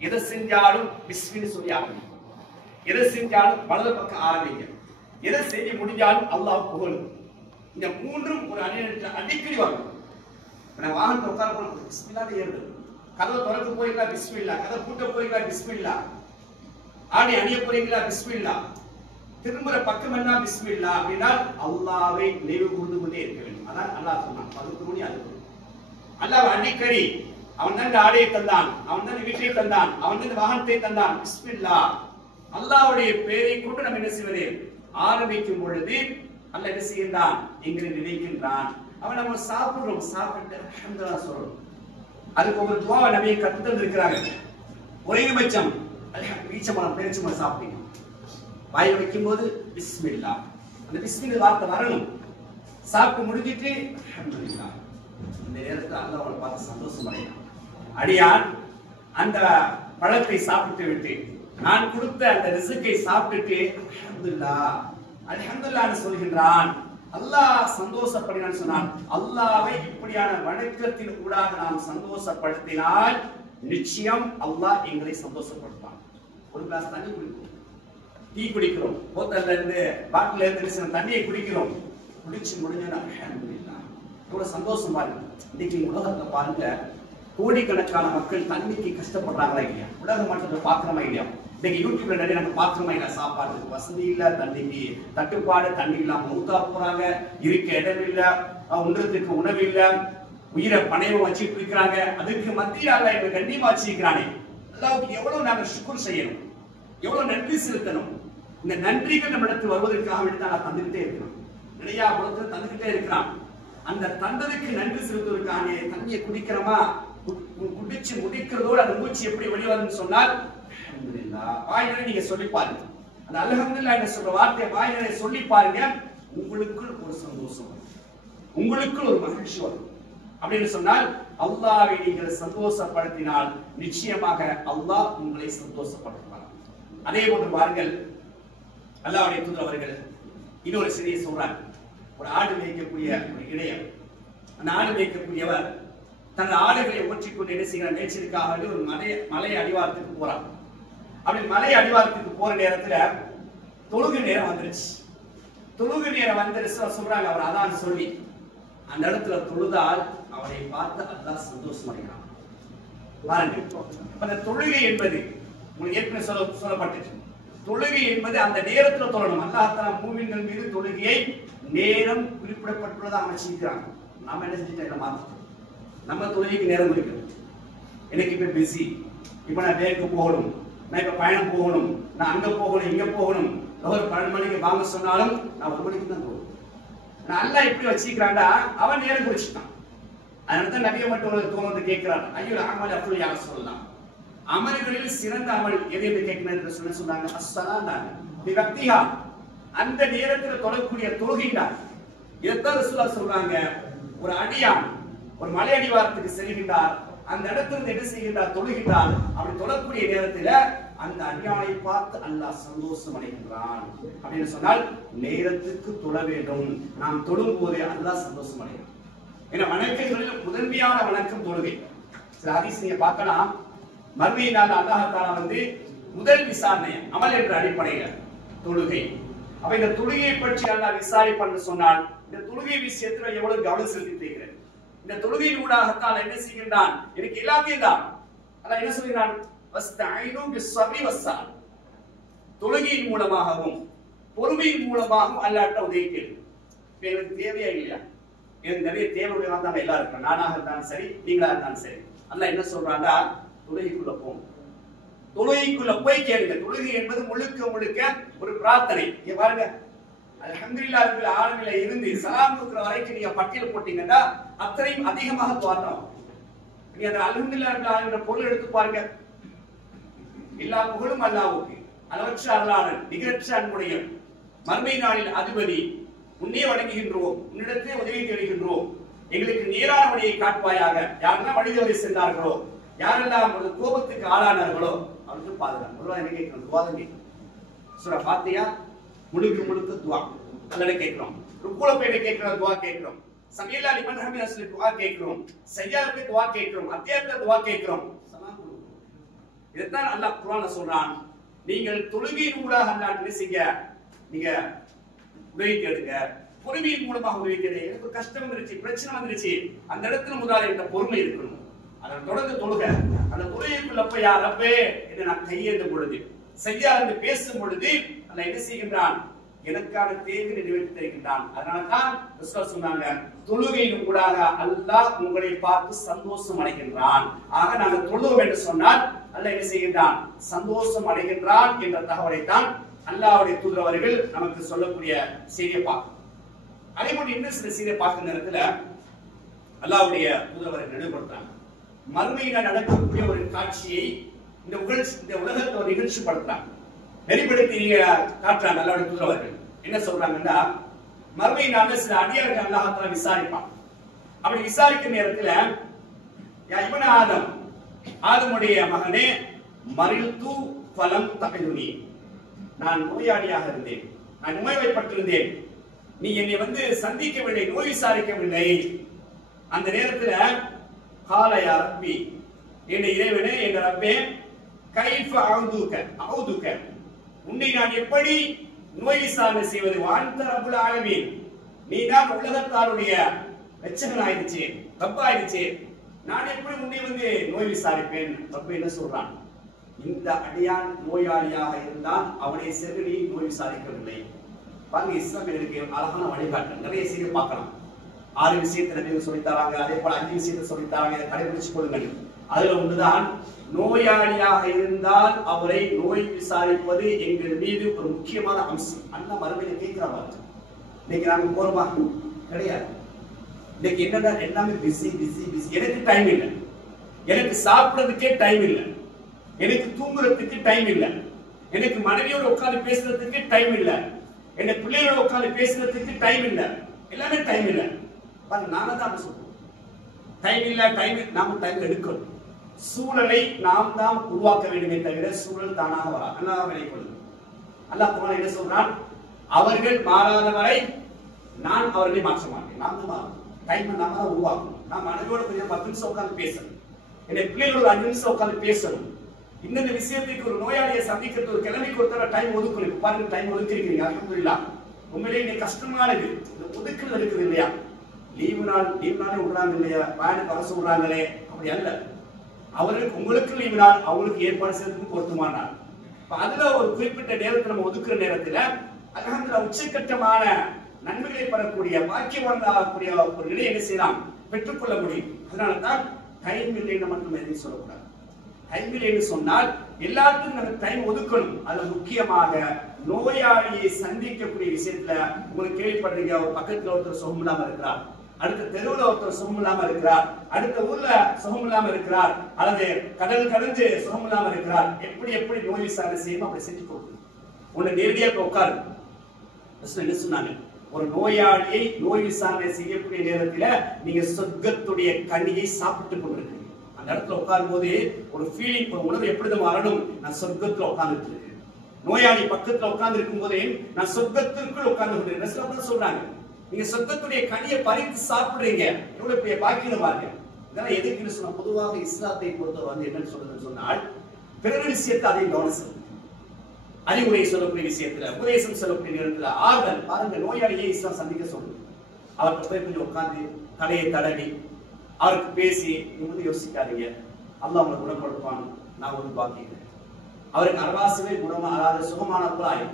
எதை செஞ்சாலும் பிஸ்மின்னு சொல்லி ஆரம்பிக்கும், எதை செஞ்சாலும் வலது பக்கம் ஆரம்பிங்க, எதை செய்ய முடிஞ்சாலும் அல்லாஹ் புகழும். இந்த மூன்றும் ஒரு அணியினத்தில் அடிக்கடி வரும். நான் வாகனத்தை உட்கார போன பிஸ்மில்லாத ஏறுது, கதவை திறக்க போறீங்களா பிஸ்மில்லா, கதை பூட்ட போறீங்களா பிஸ்மில்லா, ஆணி அணிய போறீங்களா பிஸ்மில்லா, திரும்புற பக்கம் என்ன பிஸ்மில்லா அப்படின்னா அல்லாஹ்வை நினைவு கூர்ந்து கொண்டே இருக்க வேண்டும். அதான் அல்லாஹ் சொன்னான், 11 மணி அது அல்லாஹ் அடிக்கடி அவன் தான் ஆடையை தந்தான், அவன் தான் வீட்டை தந்தான், அவன் தான் வாகனத்தை தந்தான். பிஸ்மில்லா, அல்லாஹ்வுடைய பெயரை கொண்டு நம்ம என்ன செய்வது? ஆரம்பிக்கும் பொழுது அல்லாஹ் என்ன செய்கின்றான்? எங்களை நினைக்கின்றான். அவன் நம்ம சாப்பிடுறோம், சாப்பிட்டு அல்ஹம்துலில்லாஹ் சொல்றோம். அதுக்கு ஒரு துஆவை நபியை கற்று தந்திருக்கிறாங்க. குறைந்தபட்சம் வீச்சமரம் பேரிச்சமரம் சாப்பிட்டீங்க, வாயில் வைக்கும் போது பிஸ்மில்லா, அந்த பிஸ்மில்லா வார்த்தை வரணும். சாப்பிட்டு முடிஞ்சிட்டு அல்ஹம்துலில்லாஹ், இந்த நேரத்தில் அல்லாஹ் அவனை பார்த்து சந்தோஷம் அடைகிறான். அடியான் அந்த பழத்தை சாப்பிட்டு விட்டு, நான் கொடுத்த அந்த ரிஸ்கை சாப்பிட்டுட்டு அல்ஹம்துலில்லாஹ் அல்ஹம்துலில்லாஹ் சொல்கின்றான். அல்லாஹ் சந்தோஷப்படுகிறான் சொன்னான். அல்லாஹ்வை இப்படியான வணக்கத்தின் ஊடாக நாம் சந்தோஷப்படுத்தினால் நிச்சயம் அல்லாஹ் எங்களை சந்தோஷப்படுத்துவான். ஒரு கிளாஸ் தண்ணி குடிக்கிறோம், டீ குடிக்கிறோம், போத்தல்ல இருந்து பாட்டில இருந்து தண்ணியை குடிக்கிறோம், குடிச்சு முடிஞ்சா அல்ஹம்துலில்லாஹ் எவ்வளவு சந்தோஷமா இருக்கு. இன்னைக்கு உலகத்தை பாருங்க, கோடிக்கணக்கான மக்கள் தண்ணிக்கு கஷ்டப்படுறாங்களா இல்லையா? உலக மட்டத்தை பாக்குறோமா இல்லையா? இன்னைக்கு யூடியூப்ல நிறைய நம்ம பாக்குறோமா இல்லையா? சாப்பாடுக்கு வசதி இல்ல, தண்ணிக்கு தட்டுப்பாடு, தண்ணி இல்லாம மூத்தா போறாங்க, இருக்க இடம் இல்ல, உண்றதுக்கு உணவு இல்ல, உயிரை பணையம் வச்சு இருக்கிறாங்க. அதுக்கு மத்தியில் அல்லாஹ் எங்களை கண்ணியமா வச்சிருக்கிறானே, அல்லாஹ்வுக்கு எவ்வளவு நாங்க ஷுக்ர் செய்யணும், எவ்வளவு நன்றி செலுத்தணும். இந்த நன்றிகள் நம்ம இடத்துல வருவதற்காக வேண்டி தான் தந்துகிட்டே இருக்கிறோம். நிறைய குணத்தை தந்துகிட்டே இருக்கிறான். அந்த தந்ததுக்கு நன்றி செலுத்துவதற்கான தண்ணியை குடிக்கிறோமா, குடிச்சு முடிக்கிறதோடு அந்த மூச்சு எப்படி வெளிவரும்னு சொன்னால் அல்ஹம்துலில்லாஹ் வாயிலே நீங்க சொல்லி பாருங்க. அந்த அல்ஹம்துலில்லாஹ் என்ற சொல்ற வார்த்தையை வாயிலே சொல்லி பாருங்க. உங்களுக்குள் ஒரு சந்தோஷம் வரும், உங்களுக்குள் ஒரு மகிழ்ச்சி வரும். அப்படின்னு சொன்னால் அல்லாஹ்வை நீங்கள் சந்தோஷப்படுத்தினால் நிச்சயமாக அல்லாஹ் உங்களை சந்தோஷப்படுத்துவார். அதே போன்று பாருங்கள், அல்லாஹ்வுடைய தூதர் அவர்கள் இன்னொரு செய்தியை சொல்றாங்க. ஒரு ஆடு மேய்க்கக்கூடிய ஒரு இடையர், அந்த ஆடு மேய்க்கக்கூடியவர் தனது ஆடுகளை ஊற்றிக்கொண்டு என்ன செய்கிறார், மேய்ச்சலுக்காக ஒரு மலை அடிவாரத்துக்கு போறார். அப்படி மலை அடிவாரத்துக்கு போற நேரத்துல தொழுகை நேரம் வந்துருச்சு. தொழுகை நேரம் வந்து சொல்றாங்க, அவர் அதான் சொல்லி அந்த இடத்துல தொழுதால் அவரை பார்த்து அல்லாஹ் சந்தோஷம் அடைகிறான். பாருங்க, அந்த தொழுகை என்பது உங்களுக்கு ஏற்கனவே சொல்லப்பட்டுச்சு. தொழுகை என்பது அந்த நேரத்துல தொழணும். அல்லாஹ் தஆலா மூமின்கள் மீது தொழுகையை நேரம் குறிப்பிடப்பட்டுள்ளதா அமைச்சிருக்கிறாங்க. நாம என்ன செஞ்சுட்டோம், மாத்தோம். நம்ம தொழுகைக்கு நேரம் இருக்கு. எனக்கு இப்ப பிஸி, இப்ப நான் வேலைக்கு போகணும், நான் இப்ப பயணம் போகணும், நான் அங்க போகணும் இங்க போகணும், ஒரு 12 மணிக்கு வாங்க சொன்னாலும் நான் 1 மணிக்கு தான் போகணும். நான் அல்லாஹ் எப்படி வச்சிருக்கிறான்டா, அவன் நேரம் குறிச்சிட்டான். அதனாலதான் நபியை மட்டும் ஒரு தோணுது கேட்கிறான், ஐயோ அமல் அப்படி யார சொல்லலாம், அமல்களில் சிறந்த அமல் எது என்று கேட்கணும் சொல்ல சொன்னாங்க. அஸ்ஸலாஹ் அந்த நேரத்தில் தொழக்கூடிய தொழுகைதான். இதைத்தான் ரசூலுல்லாஹ் சொல்றாங்க, ஒரு அடியான் ஒரு மலை அடிவாரத்துக்கு செல்கின்றார், அந்த இடத்துல என்ன செய்கின்றார், தொழுகின்றார். அப்படி தொழக்கூடிய நேரத்தில் அந்த அடியானை பார்த்து அல்லாஹ் சந்தோஷம் அடைகின்றான். அப்படின்னு சொன்னால் நேரத்துக்கு தொழ வேண்டும். நாம் தொழும் போது அல்லாஹ் சந்தோஷம் அடைகிறான். ஏன்னா வணக்கங்களில் முதன்மையான வணக்கம் தொழுகை. சில ஹதீஸ் நீங்க பார்க்கலாம், மறுமை நாள் அல்லாஹ் தஆலா வந்து முதல் விசாரணை அமல் என்ற அடிப்படையில் தொழுகை. அப்ப இந்த தொழுகையை பற்றி அல்லாஹ் விசாரிப்பான்னு சொன்னால் இந்த தொழுகை விஷயத்துல எவ்வளவு கவனம் செலுத்தி இருக்கிறேன். இந்த தொழுகையின் ஊடாகத்தான் என்ன செய்கின்றான், எனக்கு எல்லாத்தையும் தான் அல்லாஹ் என்ன சொல்கிறான், வஸ்தஈனு பிஸ்ஸப்ரி வஸ்ஸலாத். தொழுகையின் மூலமாகவும் பொறுமையின் மூலமாகவும் அல்லாஹ்ட்ட உதவி கேளு. எனக்கு தேவையா இல்லையா, எனக்கு நிறைய தேவையுடையவா தான் எல்லாரும் இருக்கோம், நானாக இருந்தாலும் சரி நீங்களா இருந்தாலும் சரி. அல்லாஹ் என்ன சொல்றான்டா, தொழுகைக்குள்ள போங்க, தொழுகைக்குள்ள போய் கேளுங்க. தொழுகை என்பது முழுக்க முழுக்க ஒரு பிரார்த்தனை. இங்க பாருங்க, அல்ஹம்துலில்லாஹ் ரப்பில் ஆலமீன்ல இருந்து சலாம் கொடுக்கிற வரைக்கும் நீங்க பட்டியல் போட்டீங்கன்னா அத்தனையும் அதிகமாக தோன்றும். நீங்க அந்த அல்ஹம்துலில்லாஹ் ரப்பில் ஆலமீன் பொருள் எடுத்து பாருங்க. எல்லா புகழும் அல்லாஹ்வுக்கு, அளவற்ற அருளாளன், நிகரற்ற அன்புடையவன், மறுமை நாளில் அதிபதி, உன்னை வணங்குகின்றோம், உன்னிடத்திலே உதவி தேடுகின்றோம், எங்களுக்கு நேரான வழியை காட்டுவாயாக. யாரெல்லாம் வழி தவறி சென்றார்களோ, யாரெல்லாம் ஒரு கோபத்துக்கு ஆளானார்களோ அவருக்கு பாதுகாப்பு. ஒருவா என்ன கேட்கிறோம், துவா தான் கேட்கிறோம். சூரா ஃபாத்திஹா முழுக்க முழுக்க துவா அல்லாஹ்ட்ட கேட்கிறோம். ருக்குல போய் கேட்கிறோம், துவா கேட்கிறோம். சமீலா லிமன் ஹமீதா சொல்லி துவா கேட்கிறோம். சய்யால போய் துவா கேட்கிறோம். அத்தியாயத்துல துவா கேட்கிறோம். சலாம் கொடுக்கிறோம். இதைத்தான் அல்லாஹ் குர்ஆன்ல சொல்றான், நீங்கள் தொழுகையின் ஊடாக அல்லாஹ்ட்ட செய்ய நீங்க உதவி தேடுங்க, பொறுமையின் மூலமாக உதவி தேடுங்க. எனக்கு கஷ்டம் வந்துருச்சு, பிரச்சனை வந்துருச்சு, அந்த இடத்துல முதல்ல இந்த பொறுமை இருக்கணும். அதை தொடர்ந்து தொழுக. அந்த தொழுகைக்குள்ள போய் யா ரப்பே என்று நான் கையேந்தும் பொழுது, சய்யால பேசும் பொழுது அல்லாஹ் என்ன செய்கின்றான், எனக்கான தேவை நிறைவேற்றி தருகின்றான். அதனாலதான் ரசூல் சொன்னாங்க, தொழுகையின் ஊடாக அல்லாஹ் உங்களை பார்த்து சந்தோஷம் அடைகின்றான். ஆக நாங்கள் தொழுவோம் என்று சொன்னால் அல்லாஹ் என்ன செய்கின்றான், சந்தோஷம் அடைகின்றான் என்ற தகவலை தான் அல்லாஹ்வுடைய தூதர் அவர்கள் நமக்கு சொல்லக்கூடிய செய்தியை பார்க்கணும். அதே போன்று இன்னும் சில செய்தியை பார்க்கும் நேரத்தில் அல்லாஹ்வுடைய தூதர் அவர்கள் நினைவுபடுத்துறாங்க, மறுமையில நடக்கக்கூடிய ஒரு காட்சியை இந்த உலகத்தை ஒரு நிகழ்ச்சி படுத்துறாங்க, வெளிப்படுத்தி காட்டுறாங்க. அல்லாஹ்வுடைய தூதர் அவர்கள் என்ன சொல்றாங்கன்னா, மறுமை நாள்ல சில அடியார்கள் அல்லாஹ் தஆலா விசாரிப்பான். அப்படி விசாரிக்கும் நேரத்துல யா இப்னு ஆதம், ஆதமுடைய மகனே, மரில்து ஃபலம் தஹதுனி, நான் நோயாளியாக இருந்தேன், நான் நோய்வாய்ப்பட்டிருந்தேன், நீ என்னை வந்து சந்திக்கவில்லை, நோய் விசாரிக்கவில்லை. அந்த நேரத்துல கால யா ரப்பி, என் இறைவனே, என் ரப்பே, கைஃப அஊதுக, உன்னை நான் எப்படி நோய் விசாரணை செய்வது, வான்த ரப்புல் ஆலமீன், நீ தான் உலகத்தாருடைய ரட்சகனாயிடுச்சு, ரப்பாயிடுச்சு, நான் எப்படி உன்னை வந்து நோய் விசாரிப்பேன். ரப்பு என்ன சொல்றான், இந்த அடியான் நோயாளியாக இருந்தால் அவனை சென்று நீ நோய் விசாரிக்கவில்லை. பாருங்க, இஸ்லாமில் இருக்கு அழகான வழிகாட்டு. நிறைய செய்தி பார்க்கலாம். 6 விஷயத்தை நபிகள் சொல்லித்தராங்க, அதே போல 5 விஷயத்தை சொல்லித்தராங்க, இதை கடைபிடிச்சு கொள்ளுங்கள். அதுல ஒன்றுதான், நோயாளியாக இருந்தால் அவரை நோய் விசாரிப்பது எங்கள் மீது ஒரு முக்கியமான அம்சம். அண்ணா மறுமையில கேட்கிறாங்க, இன்னைக்கு நாங்க போறோமா, கிடையாது. இன்னைக்கு என்னடா எல்லாமே பிஸி பிஸி பிஸி. எனக்கு டைம் இல்லை, எனக்கு சாப்பிடுறதுக்கே டைம் இல்லை, எனக்கு தூங்குறதுக்கு டைம் இல்லை, எனக்கு மனைவியோட உட்கார்ந்து பேசுறதுக்கு டைம் இல்லை, எனக்கு பிள்ளையோட உட்கார்ந்து பேசுறதுக்கு டைம் இல்லை, எல்லாமே டைம் இல்லை. நாம தான் சொல்றோம் டைம் இல்ல, டைம் நாம டைம் எடுக்கணும். சூழலை நாம் தான் உருவாக்க வேண்டுமே தவிர சூழல் தானாக வரா. அல்லாஹ் விலை கொள்ளும். அல்லாஹ் குர்ஆனில் என்ன சொல்றான்? அவர்கள் மாறாத வரை நான் அவர்களை மாற்ற மாட்டேன். நாம் தான் மாறணும். டைம் நாம தான் உருவாக்கணும். நான் மனைவியோட கொஞ்சம் 10 நிமிஷம் உட்கார்ந்து பேசணும், என்னை பிள்ளைகளோட 5 நிமிஷம் உட்கார்ந்து பேசணும். இந்த விஷயத்துக்கு ஒரு நோயாளியை சந்திக்கிறது ஒரு கிழமைக்கு ஒருத்தர டைம் ஒதுக்கணும். பாருங்க, டைம் ஒதுக்கிருக்கீங்க, அல்ஹம்துலில்லாஹ். உண்மையிலே இன்னைக்கு கஷ்டமானது இந்த ஒதுக்குறது இருக்குது இல்லையா? லீவு நாளே விடுறாங்க இல்லையா? பயனுக்கு அரசு விடுறாங்களே, அப்படி அல்ல. அவர்களுக்கு உங்களுக்கு லீவு நாள் அவங்களுக்கு ஏற்பாடு செய்யறதுக்கு பொருத்தமான நாள். அதுல ஒரு குறிப்பிட்ட நேரத்தை நம்ம ஒதுக்குற நேரத்துல அல்ஹம்துலில்லாஹ் உச்சக்கட்டமான நன்மைகளை பெறக்கூடிய பாக்கியவான்களாகக்கூடிய ஒரு நிலை என்ன செய்யலாம், பெற்றுக்கொள்ள முடியும். அதனாலதான் டைம் இல்லைன்னு மட்டும் எதையும் சொல்லக்கூடாது. டைம் இல்லைன்னு சொன்னால் எல்லாத்துக்கும் நம்ம டைம் ஒதுக்கணும். அதுல முக்கியமாக நோயாளியை சந்திக்கக்கூடிய விஷயத்துல உங்களுக்கு கேள்விப்படுறீங்க, ஒரு பக்கத்துல ஒருத்தர் சுகம் இல்லாம இருக்கிறார், அடுத்த தெருவுல ஒருத்தர் சுகம் இல்லாம இருக்கிறார், அடுத்த ஊர்ல சுகம் இல்லாம இருக்கிறார், அல்லது கடல் கடந்து சுகம் இல்லாம இருக்கிறார். எப்படி நோய் விசாரணை செய்யணும் அப்படி செஞ்சு கொடுக்கணும். உன்னை நேரடியாக உட்காரு. என்ன சொன்னாங்க? ஒரு நோயாளியை நோய் விசாரணை செய்யக்கூடிய நேரத்துல நீங்க சொர்க்கத்துடைய கனியை சாப்பிட்டு கொண்டிருக்கீங்க. அந்த இடத்துல உட்காரும் போது ஒரு ஃபீலிங், ஒரு உணர்வு எப்படி வரணும்? நான் சொர்க்கத்துல உட்கார்ந்துட்டு இருக்கேன். நோயாளி பக்கத்துல உட்கார்ந்து இருக்கும் போதே நான் சொர்க்கத்திற்குள் உட்கார்ந்து கொண்டிருக்கேன் சொல்றாங்க. நீங்க சொர்க்கத்துடைய கனியை பறித்து சாப்பிடுறீங்க, எவ்வளவு பெரிய பாக்கியம் பாருங்க. இதெல்லாம் எதுக்குன்னு சொன்னா, பொதுவாக இஸ்லாத்தை பொறுத்தவரை வந்து என்னன்னு சொல்றதுன்னு சொன்னால், பிறர் விஷயத்தை அதை கவனிச்சு அறிவுரை சொல்லக்கூடிய விஷயத்துல, உபதேசம் சொல்லக்கூடிய நேரத்துல ஆறுதல். பாருங்க, நோயாளியை இஸ்லாம் சந்திக்க சொல்லுது. அவருக்கு போய் கொஞ்சம் உட்கார்ந்து தலையை தடவி அவருக்கு பேசி, நீங்க வந்து யோசிக்காதீங்க, அல்லாஹ் அவங்களை குணப்படுத்துவான், நான் வந்து பாக்கிக்கிறேன். அவருக்கு அரவாசுவே குணமா அதாவது சுகமானவர்களாய்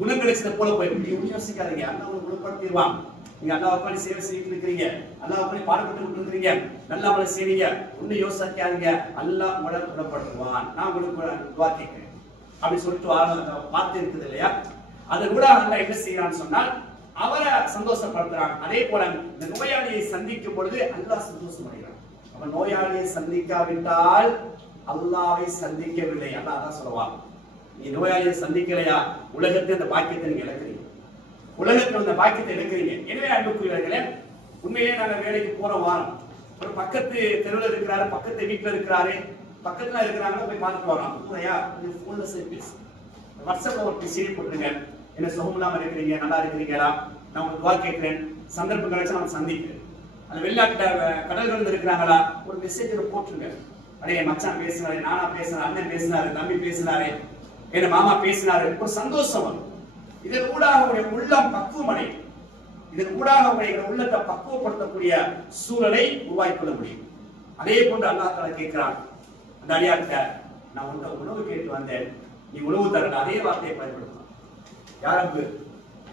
குணம் கிடைச்சத போல போய் யோசிக்காதீங்க, அல்லாஹ் அவங்களை குணப்படுத்திடுவான். நீங்க அல்லாஹ் உட்காந்து சேவை செய்யிட்டு இருக்கிறீங்க, அல்லாஹ் உட்காந்து பாடுபட்டு கொண்டிருக்கிறீங்க, நல்லா அவங்களை செய்வீங்க, ஒன்னும் யோசிக்காதீங்க, அல்லாஹ் உங்களை குணப்படுத்துவான், நான் உங்களுக்கு துஆ கேட்கிறேன் அப்படி சொல்லிட்டு வார்த்தை இருக்குது இல்லையா? அதன் கூட அல்லாஹ் என்ன செய்யறான்னு சொன்னால் அவரை சந்தோஷப்படுத்துறாங்க. அதே போல இந்த நோயாளியை சந்திக்கும் பொழுது அல்லாஹ் சந்தோஷம் அடைகிறான். அவன் நோயாளியை சந்திக்காவிட்டால் அல்லாஹ்வை சந்திக்கவில்லை. அல்லாஹ் தான் சொல்லுவான், நீ நோயாளியை சந்திக்கலையா உலகத்தை அந்த பாக்கியத்தை நீங்க இழக்கிறீங்க, உலகத்தில் அந்த பாக்கியத்தை இழக்கிறீங்க. எனவே அன்புக்குரியவர்களே, உண்மையிலே நாங்க வேலைக்கு போற வாரம் ஒரு பக்கத்து தெருவில் இருக்கிறாரு, பக்கத்து வீட்டுல இருக்கிறாரு, பக்கத்துல இருக்கிறாங்க, போய் பார்த்துட்டு வரோம். பூரையா போன்ல பேசு, வாட்ஸ்அப்ல ஒரு மெசேஜ் போட்டுருங்க, என்ன சுகம் இல்லாம இருக்கிறீங்க, நல்லா இருக்கிறீங்களா, நான் உங்களுக்கு துஆ கேட்கிறேன், சந்தர்ப்பம் கிடைச்சா நம்ம சந்திக்கிறேன். அந்த வெளிநாட்டுல கடல்கள் இருக்கிறாங்களா, ஒரு மெசேஜ் போட்டுருங்க. அடைய மச்சான் பேசினாரு, நானா பேசினாரு, அண்ணன் பேசினாரு, தம்பி பேசினாரு, என்ன மாமா பேசினாரு, ஒரு சந்தோஷம் வரும். இதன் ஊடாக உடைய உள்ளம் பக்குவம் அடையும். இதன் ஊடாக உடைய உள்ளத்தை பக்குவப்படுத்தக்கூடிய சூழலை உருவாக்கிக் கொள்ள முடியும். அதே போன்று அல்லாஹ் தஆலா கேட்கிறான், அந்த அடியார்கிட்ட, நான் உன்னை உணவு கேட்டு வந்தேன், நீ உணவு தரல. அதே வார்த்தையை பயன்படுத்தலாம். யாருக்கு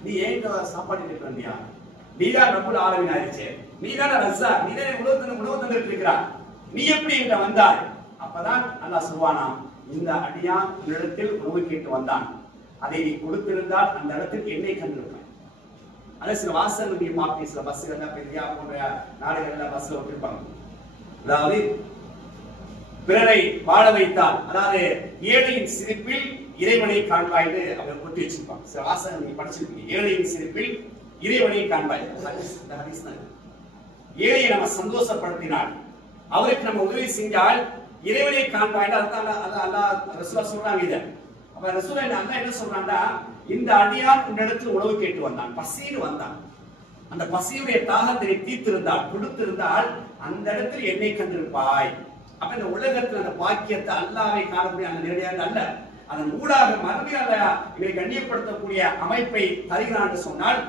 நீ ஏன் சாப்பாடு கேட்டு வந்தியா? நீதான் ரப்புல் ஆலமீன் ஆயிடுச்சு, நீதான ரஸ்ஸா, நீதான் உணவு தந்துட்டு இருக்கிறா, நீ எப்படி என்கிட்ட வந்தாய்? அப்பதான் அல்லாஹ் சொல்வானா, இந்த அடியான் உன்னிடத்தில் உணவு கேட்டு வந்தான், அதை நீ கொடுத்திருந்தால் அந்த இடத்தில் என்னை கண்டிருப்பாய். அதான் சில வாசல் நீங்க பார்ப்பீங்க, சில பஸ்ஸுகள்ல பெரியா போன்ற நாடுகள்ல பஸ்ல விட்டுருப்பாங்க. அதாவது பிறரை வாழ வைத்தால், அதாவது ஏழையின் சிரிப்பில் இறைவனை காண்பாய்னு அவங்க கொட்டி வச்சிருப்பாங்க. சில வாசகம் நீங்க படிச்சிருப்பீங்க, ஏழையின் சிரிப்பில் இறைவனை காண்பாய். ஏழையை நம்ம சந்தோஷப்படுத்தினால், அவருக்கு நம்ம உதவி செஞ்சால் இறைவனை காண்பாய். அல்லாஹ் ரசூலுல்லாஹ் சொல்றாங்க இத. அப்ப ரசூலுல்லாஹ் அல்லாஹ் என்ன சொல்றாங்கன்னா, இந்த அடியான் உன்னிடத்தில் உணவு கேட்டு வந்தான், பசியில் வந்தான், அந்த பசியுடைய தாகத்தை தீர்த்திருந்தால், கொடுத்திருந்தால் அந்த இடத்தில் என்னை கண்டிருப்பாய். அப்ப இந்த உலகத்தில் அந்த பாக்கியத்தை அல்லாஹ்வை காணக்கூடிய அந்த நேரடியாக அல்ல, அதன் ஊடாக மறுமையால இதை கண்ணியப்படுத்தக்கூடிய அமைப்பை தருகிறான் என்று சொன்னால்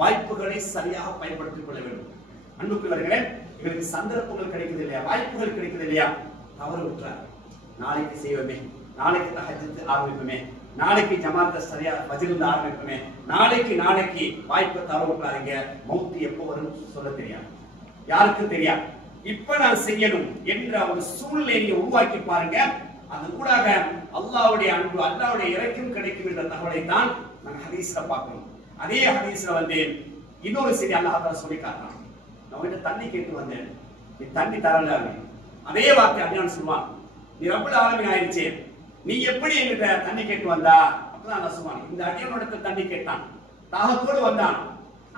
வாய்ப்புகளை சரியாக பயன்படுத்திக் கொள்ள வேண்டும். அன்புக்குரியவர்களே, இவருக்கு சந்தர்ப்பங்கள் கிடைக்குது இல்லையா, வாய்ப்புகள் கிடைக்குது இல்லையா, தவறு விட்டுறார். நாளைக்கு செய்வோமே, நாளைக்கு தஹஜ்ஜத் ஆரம்பிப்போமே, நாளைக்கு ஜமாத்தை சரியா வஜிலிருந்து ஆரம்பிப்போமே, நாளைக்கு வாய்ப்பை தவறு விட்டுறாதீங்க. மௌத்து எப்போ வரும் சொல்ல தெரியாது, யாருக்கும் தெரியாது. இப்ப நான் செய்யணும் என்ற ஒரு சூழ்நிலையை உருவாக்கி பாருங்க. அது கூட அல்லாஹ்வுடைய அன்பு, அல்லாஹ்வுடைய இரக்கம் கிடைக்கும் என்ற தகவலை தான் நான் ஹதீஸ்ல பார்க்கணும். அதே ஹதீஸ்ல வந்து இன்னொரு செய்தி அல்லாஹ் தஆலா சொல்லி காட்டுறான். அவன்கிட்ட தண்ணி கேட்டு வந்தேன், நீ தண்ணி தரல. அதே வார்த்தை அடியான் சொல்லுவான், நீ ரப்பல் ஆலமீன் ஆயிடுச்சே, நீ எப்படி என்கிட்ட தண்ணி கேட்டு வந்தா? அப்பதான் நான் சொல்லுவான், இந்த அடியானோட தண்ணி கேட்டான், தாகத்தோடு வந்தான்.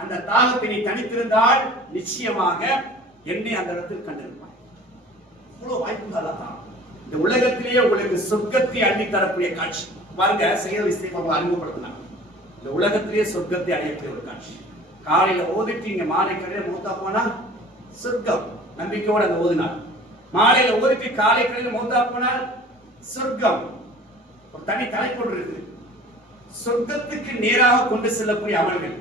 அந்த தாகத்தை நீ தனித்திருந்தால் நிச்சயமாக என்னை அந்த இடத்தில் கண்டிருப்பான். இவ்வளவு வாய்ப்புகள் தான். இந்த உலகத்திலேயே உங்களுக்கு சொர்க்கத்தை அள்ளி தரக்கூடிய காட்சி பாருங்க. செய்யல் இஸ்திக்பார் அறிமுகப்படுத்தினாங்க. இந்த உலகத்திலேயே சொர்க்கத்தை அடையக்கூடிய ஒரு காட்சி. காலையில ஓதிட்டு இங்க மாலை கடையில மூத்தா போனா சொர்க்கம், நம்பிக்கையோட அந்த ஓதினார். மாலையில ஓதிட்டு காலை கடையில மூத்தா போனால் சொர்க்கம். ஒரு தனி தலைப்பொருள் இருக்கு. சொர்க்கத்துக்கு நேராக கொண்டு செல்லக்கூடிய அமல்கள்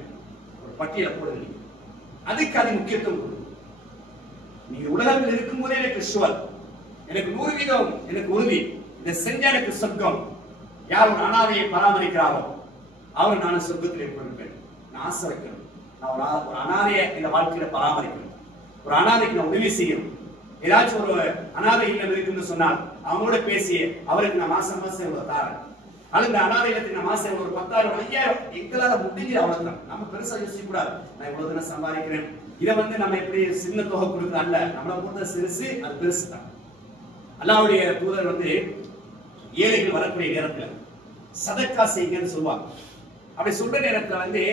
ஒரு பட்டியலை போடுங்க. அதுக்கு அது முக்கியத்துவம் கொடுக்கும். நீங்க உலகத்தில் இருக்கும் போதே எனக்கு ஷுவர், எனக்கு 100% எனக்கு உறுதி, இதை செஞ்ச எனக்கு சொர்க்கம். யார் ஒரு அனாதையை பராமரிக்கிறாரோ அவர் நானும் சொர்க்கத்தில் இருப்பேன். நான் ஆசை வைக்கணும், நான் ஒரு அனாதையை இந்த வாழ்க்கையில பராமரிக்கணும், ஒரு அனாதைக்கு நான் உதவி செய்யணும். ஏதாச்சும் ஒரு அனாதை இல்லம் இருக்குன்னு சொன்னால் அவங்களோட பேசி அவருக்கு நான் மாசம் மாசம் இவ்வளவு தாரேன், அல்லது இந்த அனாதை இல்லத்துக்கு நான் மாசம் ஒரு 10,000 5000 எங்களால முடிஞ்சு அவ்வளவுதான். நம்ம பெருசா யோசிக்க கூடாது, நான் இவ்வளவு தானே சம்பாதிக்கிறேன், இதை நம்ம எப்படி சின்ன தொகை கொடுக்குறது அல்ல, நம்மளை பொறுத்த சிறுசு அது பெருசு தான். அல்லாஹ்வுடைய தூதர் ஏழைகள் வரக்கூடிய நேரத்துல சதக்கா செய்யுங்கன்னு சொல்லுவாங்க. அப்படி சொல்ற நேரத்துல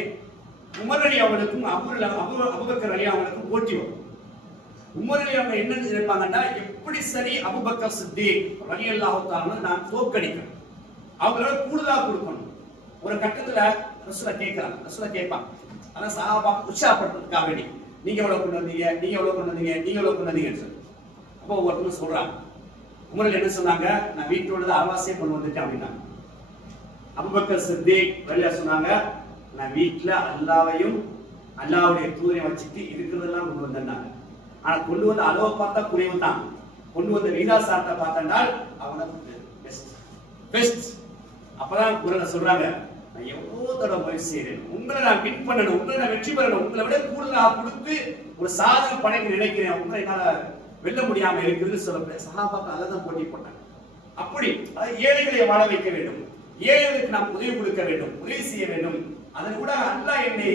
உமர் அலி அவங்களுக்கும் அபூபக்கர் அலி அவங்களுக்கும் போட்டி வரும். உமர் அலி அவங்க என்ன நினைப்பாங்கன்னா, எப்படி சரி அபூபக்கர் சித்திக் ரலியல்லாஹு தஆலா நான் தோற்கடிக்கணும், அவங்களோட கூடுதலா கொடுக்கணும். ஒரு கட்டத்துல ரசூலை கேட்கிறாங்க, ரசூலை கேட்பாங்க, அதான் சஹாபா உற்சாகப்படுத்துறதுக்காக வேண்டி, நீங்க எவ்வளவு கொண்டு வந்தீங்க, நீங்க எவ்வளவு கொண்டு வந்தீங்க, நீங்க எவ்வளவு கொண்டு வந்தீங்கன்னு சொல்லி. அப்போ ஒருத்தர் சொல்றாங்க, உமர் என்ன சொன்னாங்க, நான் வீட்டோட அரைவாசியை கொண்டு வந்துட்டேன் அப்படின்னாங்க. அபூபக்கர் சித்திக் ரலியல்லாஹு சொன்னாங்க, நான் வீட்டுல அல்லாஹ்வையும் அல்லாஹ்வுடைய தூதரையும் வச்சுட்டு இருக்கிறதெல்லாம் கொண்டு வந்தேன்னாங்க. ஆனா கொண்டு வந்த அளவை பார்த்தா குறைவு தான், கொண்டு வந்த விகிதாசாரத்தை பார்த்தால் அவங்க பெஸ்ட். அப்பதான் குரலை சொல்றாங்க, நான் எவ்வளவு தடவை முயற்சி செய்யறேன், உங்களை நான் வின் பண்ணணும், உங்களை நான் வெற்றி பெறணும், உங்களை விட கூடுதலாக கொடுத்து ஒரு சாதனை படைக்க நினைக்கிறேன், உங்களை என்னால வெல்ல முடியாம இருக்குதுன்னு சொல்லப்பட சஹாபாக்கள் அதான் போட்டி போட்டாங்க. அப்படி ஏழைகளை வாழ வைக்க வேண்டும், ஏழைகளுக்கு நாம் உதவி கொடுக்க வேண்டும், உதவி செய்ய வேண்டும். அதன் கூட அல்லாஹ் என்னை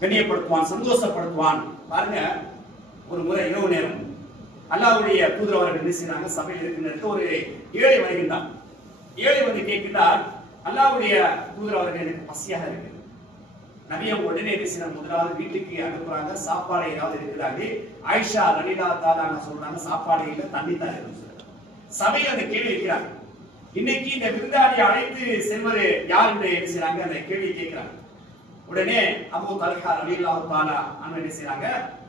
கண்ணியப்படுத்துவான், சந்தோஷப்படுத்துவான். பாருங்க, ஒரு முறை இரவு நேரம் அல்லாஹ்வுடைய தூதர் அவர்கள் என்ன செய்றாங்க, சபையில் இருக்கின்ற ஒரு ஏழை வருகின்றார். ஏழை கேட்கிறார், அல்லாஹ்வுடைய தூதர் அவர்கள் எனக்கு பசியாக இருக்கு. நபி அவங்க உடனே முதலாவது வீட்டுக்கு அனுப்புறாங்க, சாப்பாடு ஏதாவது இருக்கிறாங்க. ஆயிஷா ரலியல்லாஹு தஆலா சொல்றாங்க, சாப்பாடு இல்ல, தண்ணி தான் இருக்கு. சபையில் அந்த கேள்வி வைக்கிறாங்க. இன்னைக்கு இந்த விருந்தாளியை அழைத்து செல்வது யார் என்று என்ன செய்றாங்க, அந்த கேள்வி கேட்கிறாங்க. உடனே அபூ தல்ஹா ரலியல்லாஹு தஆலா என்ன செய்றாங்க,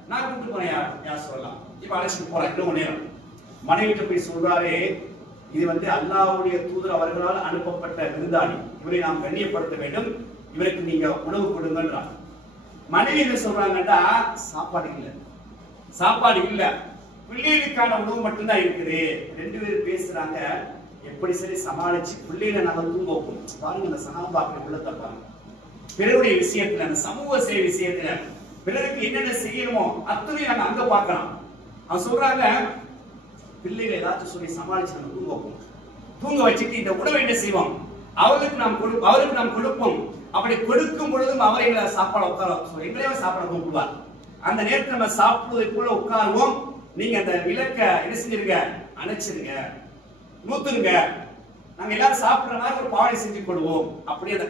நான் கூப்பிட்டு போறேன், யார் சொல்லலாம், இப்ப அழைச்சிட்டு போறேன். இரவு நேரம் மனைவிட்ட போய் சொல்றாரு, இது அல்லாஹ்வுடைய தூதர் அவர்களால் அனுப்பப்பட்ட விருந்தாளி, இவரை நாம் கண்ணியப்படுத்த வேண்டும், இவருக்கு நீங்க உணவு கொடுங்கன்றாங்க. மனைவி என்ன சொல்றாங்கன்னா, சாப்பாடு இல்ல, பிள்ளைகளுக்கான உணவு மட்டும்தான் இருக்குது. ரெண்டு பேரும் பேசுறாங்க, எப்படி சரி சமாளிச்சு பிள்ளைகளை நாங்க தூங்க வைப்போம். பாருங்க, இந்த சஹாபாக்கள் உள்ளத்தை பாருங்க. பிறருடைய விஷயத்துல, அந்த சமூக சேவை விஷயத்துல பிறருக்கு என்னென்ன செய்யணுமோ அத்தனை நாங்க அங்க பார்க்கலாம். அவங்க சொல்றாங்க, பிள்ளைகளை ஏதாச்சும் சொல்லி சமாளிச்சு நம்ம தூங்க வைப்போம், தூங்க வச்சுட்டு இந்த உணவை என்ன செய்வோம், அவருக்கு நாம் கொடுப்போம். அப்படி கொடுக்கும் பொழுதும் அவரை சாப்பாடு உட்கார எங்களையே சாப்பாடு கூப்பிடுவார். அந்த நேரத்தில் நம்ம சாப்பிடுவதை போல உட்காருவோம். நீங்க அந்த விளக்க என்ன செஞ்சிருங்க, அணைச்சிருங்க, நூத்துருங்க, நாங்க எல்லாரும் சாப்பிடுற மாதிரி ஒரு பாவனை செஞ்சு கொள்வோம். அப்படியே அந்த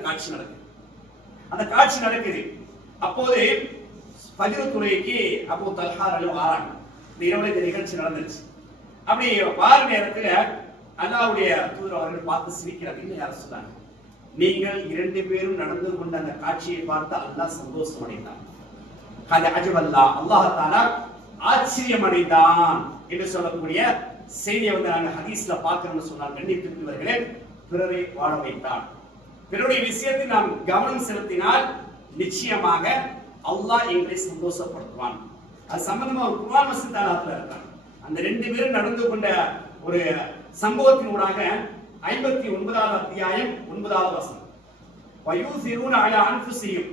காட்சி நடக்குது. அப்போது ஃபஜ்ர் தொழுகைக்கு அபூ தல்ஹா வாராங்க. இந்த இரவுல இந்த நிகழ்ச்சி நடந்துச்சு. அப்படி வார நேரத்துல அல்லாஹ்வுடைய தூதர் அவர்கள் பார்த்து சிரிக்கிறாங்க. இன்னும் யாரும் சொன்னாங்க, நீங்கள் இரண்டு பேரும் நடந்து கொண்ட அந்த காட்சியை பார்த்து அல்லாஹ் சந்தோஷம் அடைந்தான். அல்லாஹ் தஆலா ஆச்சரியம் அடைந்தான் என்று சொல்லக்கூடிய செய்தியை நாங்கள் ஹதீஸ்ல பார்க்கிறோம்னு சொன்னால், கண்ணியத்திற்குரியவர்களே, பிறரை வாழ வைத்தான். பிறருடைய விஷயத்தில் நாம் கவனம் செலுத்தினால் நிச்சயமாக அல்லாஹ் எங்களை சந்தோஷப்படுத்துவான். அது சம்பந்தமா ஒரு குர்ஆன் வசனத்துல இருக்காங்க. அந்த ரெண்டு பேரும் நடந்து கொண்ட ஒரு சம்பவத்தினூடாக 59வது அத்தியாயம் 9வது வசனம், வயூசிரூன அலா அன்ஃபுஸிஹிம்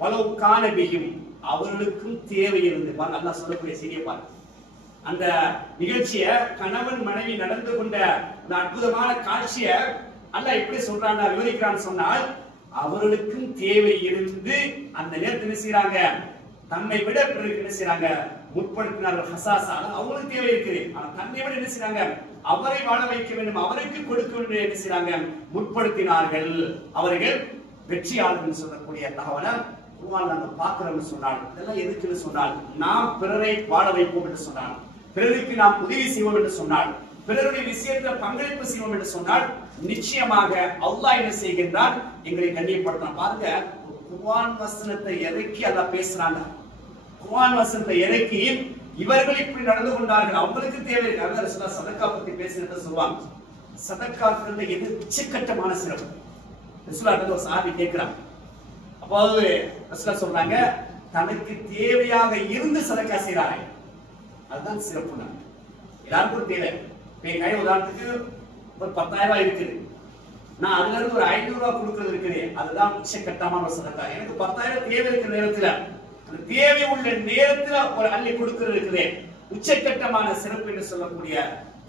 வலவ் கான பிஹிம், அவர்களுக்கும் தேவை இருந்து பாருங்க, அல்லாஹ் சொல்லக்கூடிய செய்தியை பாருங்க. அந்த நிகழ்ச்சிய கணவன் மனைவி நடந்து கொண்ட அந்த அற்புதமான காட்சியை அல்லாஹ் எப்படி சொல்றாங்க, விவரிக்கிறான்னு சொன்னால், அவர்களுக்கும் தேவை இருந்து அந்த நேரத்தில் என்ன செய்யறாங்க, தன்னை விட பிறருக்கு என்ன செய்யறாங்க, முற்படுத்தினார்கள். ஹசாசா, அவங்களுக்கு தேவை இருக்குது. ஆனா தன்னை விட என்ன செய்றாங்க, அவரை வாழ வைக்க வேண்டும், அவருக்கு கொடுக்க வேண்டும் என்ன செய்றாங்க, முற்படுத்தினார்கள். அவர்கள் வெற்றியாளர்கள் சொல்லக்கூடிய தகவலை குர்ஆன் நாங்க பார்க்கிறோம்னு சொன்னார். இதெல்லாம் எதுக்குன்னு சொன்னால், நாம் பிறரை வாழ வைப்போம் என்று சொன்னார், பிறருக்கு நாம் உதவி செய்வோம் என்று சொன்னார், பிறருடைய விஷயத்துல பங்களிப்பு செய்வோம் என்று சொன்னால் நிச்சயமாக அல்லாஹ் என்ன செய்கின்றார், எங்களை கண்ணியப்படுத்தலாம். பாருங்க, குர்ஆன் வசனத்தை இறக்கி அல்லாஹ் பேசுறாங்க. குர்ஆன் வசனத்தை இறக்கி இவர்கள் இப்படி நடந்து கொண்டார்கள், அவங்களுக்கு தேவை. ரசூலுல்லாஹ் சதக்கா பத்தி பேசுறது சொல்லுவாங்க. சதக்காக்கிறது எது உச்சக்கட்டமான சிறப்பு. ரசூலுல்லாஹ் ஒரு சஹாபி கேட்கிறாங்க. அப்போது ரசூலுல்லாஹ் சொல்றாங்க, தனக்கு தேவையாக இருந்து சதக்கா செய்றாங்க, அதுதான் சிறப்பு. எல்லாருக்கும் தேவை. என் கையில் உதாரணத்துக்கு ஒரு 10,000 ரூபாய் இருக்குது, நான் அதுல இருந்து ஒரு 500 ரூபாய் கொடுக்கறது இருக்குது, அதுதான் உச்சக்கட்டமான ஒரு சதக்கா. எனக்கு 10,000 தேவை இருக்கிற நேரத்துல, அந்த தேவை உள்ள நேரத்துல ஒரு அள்ளி கொடுக்கிறது இருக்குது, உச்சக்கட்டமான சிறப்பு என்று சொல்லக்கூடிய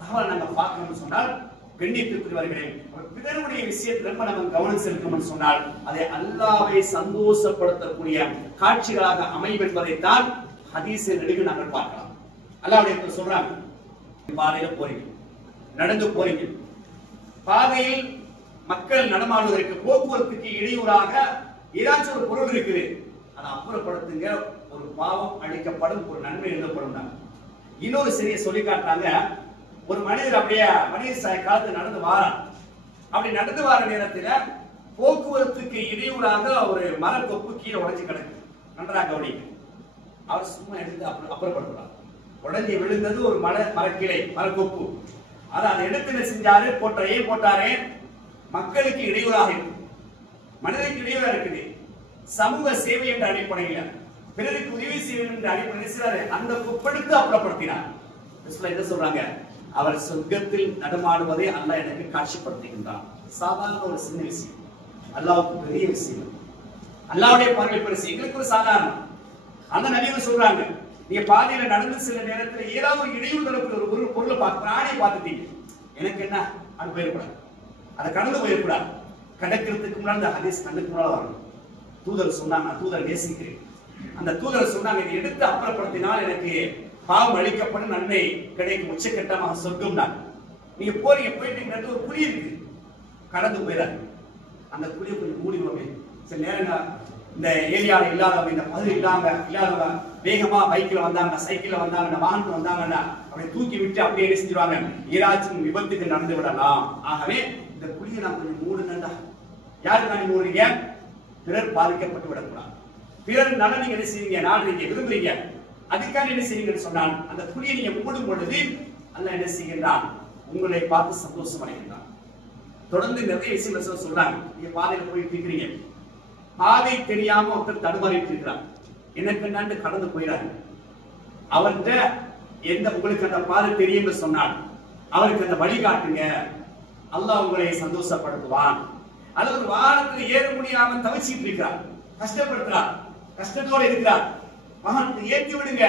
தகவல் நாங்க பார்க்கணும்னு சொன்னால், கண்ணியத்திற்குரியவர்களே, பிறருடைய விஷயத்தில் ரொம்ப நம்ம கவனம் செலுத்தணும்னு சொன்னால் அதை அல்லாஹ்வை சந்தோஷப்படுத்தக்கூடிய காட்சிகளாக அமையும் என்பதைத்தான் ஹதீஸில் நெடுக நாங்கள் பார்க்கலாம். அல்லாஹ்வுடைய சொல்றாங்க, பாதையில போறீங்க, நடந்து போறீங்க, பாதையில் மக்கள் நடமாடுவதற்கு போக்குவரத்துக்கு இடையூறாக ஏதாச்சும் ஒரு பொருள் இருக்குது, அதை அப்புறப்படுத்துங்க, ஒரு பாவம் அழிக்கப்படும், ஒரு நன்மை எழுதப்படும். இன்னொரு சரியை சொல்லி காட்டுறாங்க. ஒரு மனிதர் அப்படியே மனித காலத்து நடந்து வாரான். அப்படி நடந்து வர நேரத்தில் போக்குவரத்துக்கு இடையூறாக ஒரு மரக்கொப்பு கீழே உடைஞ்சு கிடக்கு. நன்றாக கவனிங்க. அவர் சும்மா எடுத்து அப்புறப்படுத்துறார். உடஞ்சி விழுந்தது ஒரு மரக்கிளை, மரக்கொப்பு. அதை அந்த இடத்துல செஞ்சாரு, போட்டாரே, மக்களுக்கு இடையூறாக இருக்கு, மனிதனுக்கு இடையூறா இருக்குது. சமூக சேவை என்ற அடிப்படையில் பிறருக்கு உதவி செய்ய வேண்டும் என்ற அடிப்படையில் அந்த கொப்படுத்து அப்புறப்படுத்தினார். என்ன சொல்றாங்க, அவர் சொர்க்கத்தில் நடமாடுவதை அல்லாஹ் எனக்கு காட்சிப்படுத்துகின்றார். சாதாரண ஒரு சின்ன விஷயம், அல்லாஹ்வுக்கு பெரிய விஷயம். அல்லாஹ்வுடைய பார்வை பெருசு, எங்களுக்கு ஒரு சாதாரணம். அந்த நபிகள் சொல்றாங்க, நீங்க பாதையில நடந்து சில நேரத்தில் ஏதாவது ஒரு இடையூறு தரக்கூடிய ஒரு பொருளை பிராணியை பார்த்துட்டீங்க, எனக்கு என்ன, அது போயிடக்கூடாது, அதை கடந்து போயிடக்கூடாது. கடக்கிறதுக்கு முன்னாடி அந்த ஹதீஸ் கண்ணுக்கு முன்னால வரணும். தூதர் சொன்னாங்க, நான் தூதர் நேசிக்கிறேன். அந்த தூதர் சொன்னாங்க, இதை எடுத்து அப்புறப்படுத்தினால் எனக்கு பாவம் அளிக்கப்படும், நன்மை கிடைக்கும், உச்சக்கட்டமாக சொர்க்கம் தான். நீங்க போறீங்க, போயிட்டு ஒரு குழி இருக்கு, கடந்து போயிடாது. அந்த குழியை கொஞ்சம் மூடிடுவோமே. சில நேரங்கள் இந்த ஏரியாவில் இல்லாதவங்க, இந்த பகுதி இல்லாதவங்க வேகமா பைக்கில் வந்தாங்க, சைக்கிள்ல வந்தாங்க, வாகனத்துல வந்தாங்கன்னா அப்படியே தூக்கி விட்டு அப்படியே என்ன செஞ்சிருவாங்க, ஏதாச்சும் விபத்துக்கு நடந்து விடலாம். ஆகவே இந்த குழியை நாம் கொஞ்சம் மூடுங்கண்டா. யாருக்கு நீங்க மூடுறீங்க, பிறர் பாதிக்கப்பட்டு விடக்கூடாது. பிறர் நலன் நீங்க என்ன செய்வீங்க, நான் நீங்க விரும்புறீங்க, அதுக்காக என்ன செய்வீங்கன்னு சொன்னால் அந்த குழியை நீங்க மூடும் பொழுது அல்லாஹ் என்ன செய்கின்றான், உங்களை பார்த்து சந்தோஷம் அடைகின்றான். தொடர்ந்து நிறைய விஷயங்கள் சொல்றாங்க. நீங்க பாதையில போயிட்டு இருக்கிறீங்க, பாதை தெரியாம ஒருத்தர் தடுமாறிட்டு இருக்கிறார், எனக்கு என்னன்னு கடந்து போயிடாரு. அவர்கிட்ட எந்த உங்களுக்கு அந்த பாதை தெரியும் சொன்னால் அவருக்கு அந்த வழிகாட்டுங்க, அல்லாஹ் உங்களை சந்தோஷப்படுத்துவான். அல்லது ஒரு வாகனத்தில் ஏற முடியாம தவிச்சிட்டு இருக்கிறார், கஷ்டப்படுத்துறார், கஷ்டத்தோடு இருக்கிறார், வாகனத்தை ஏற்றி விடுங்க,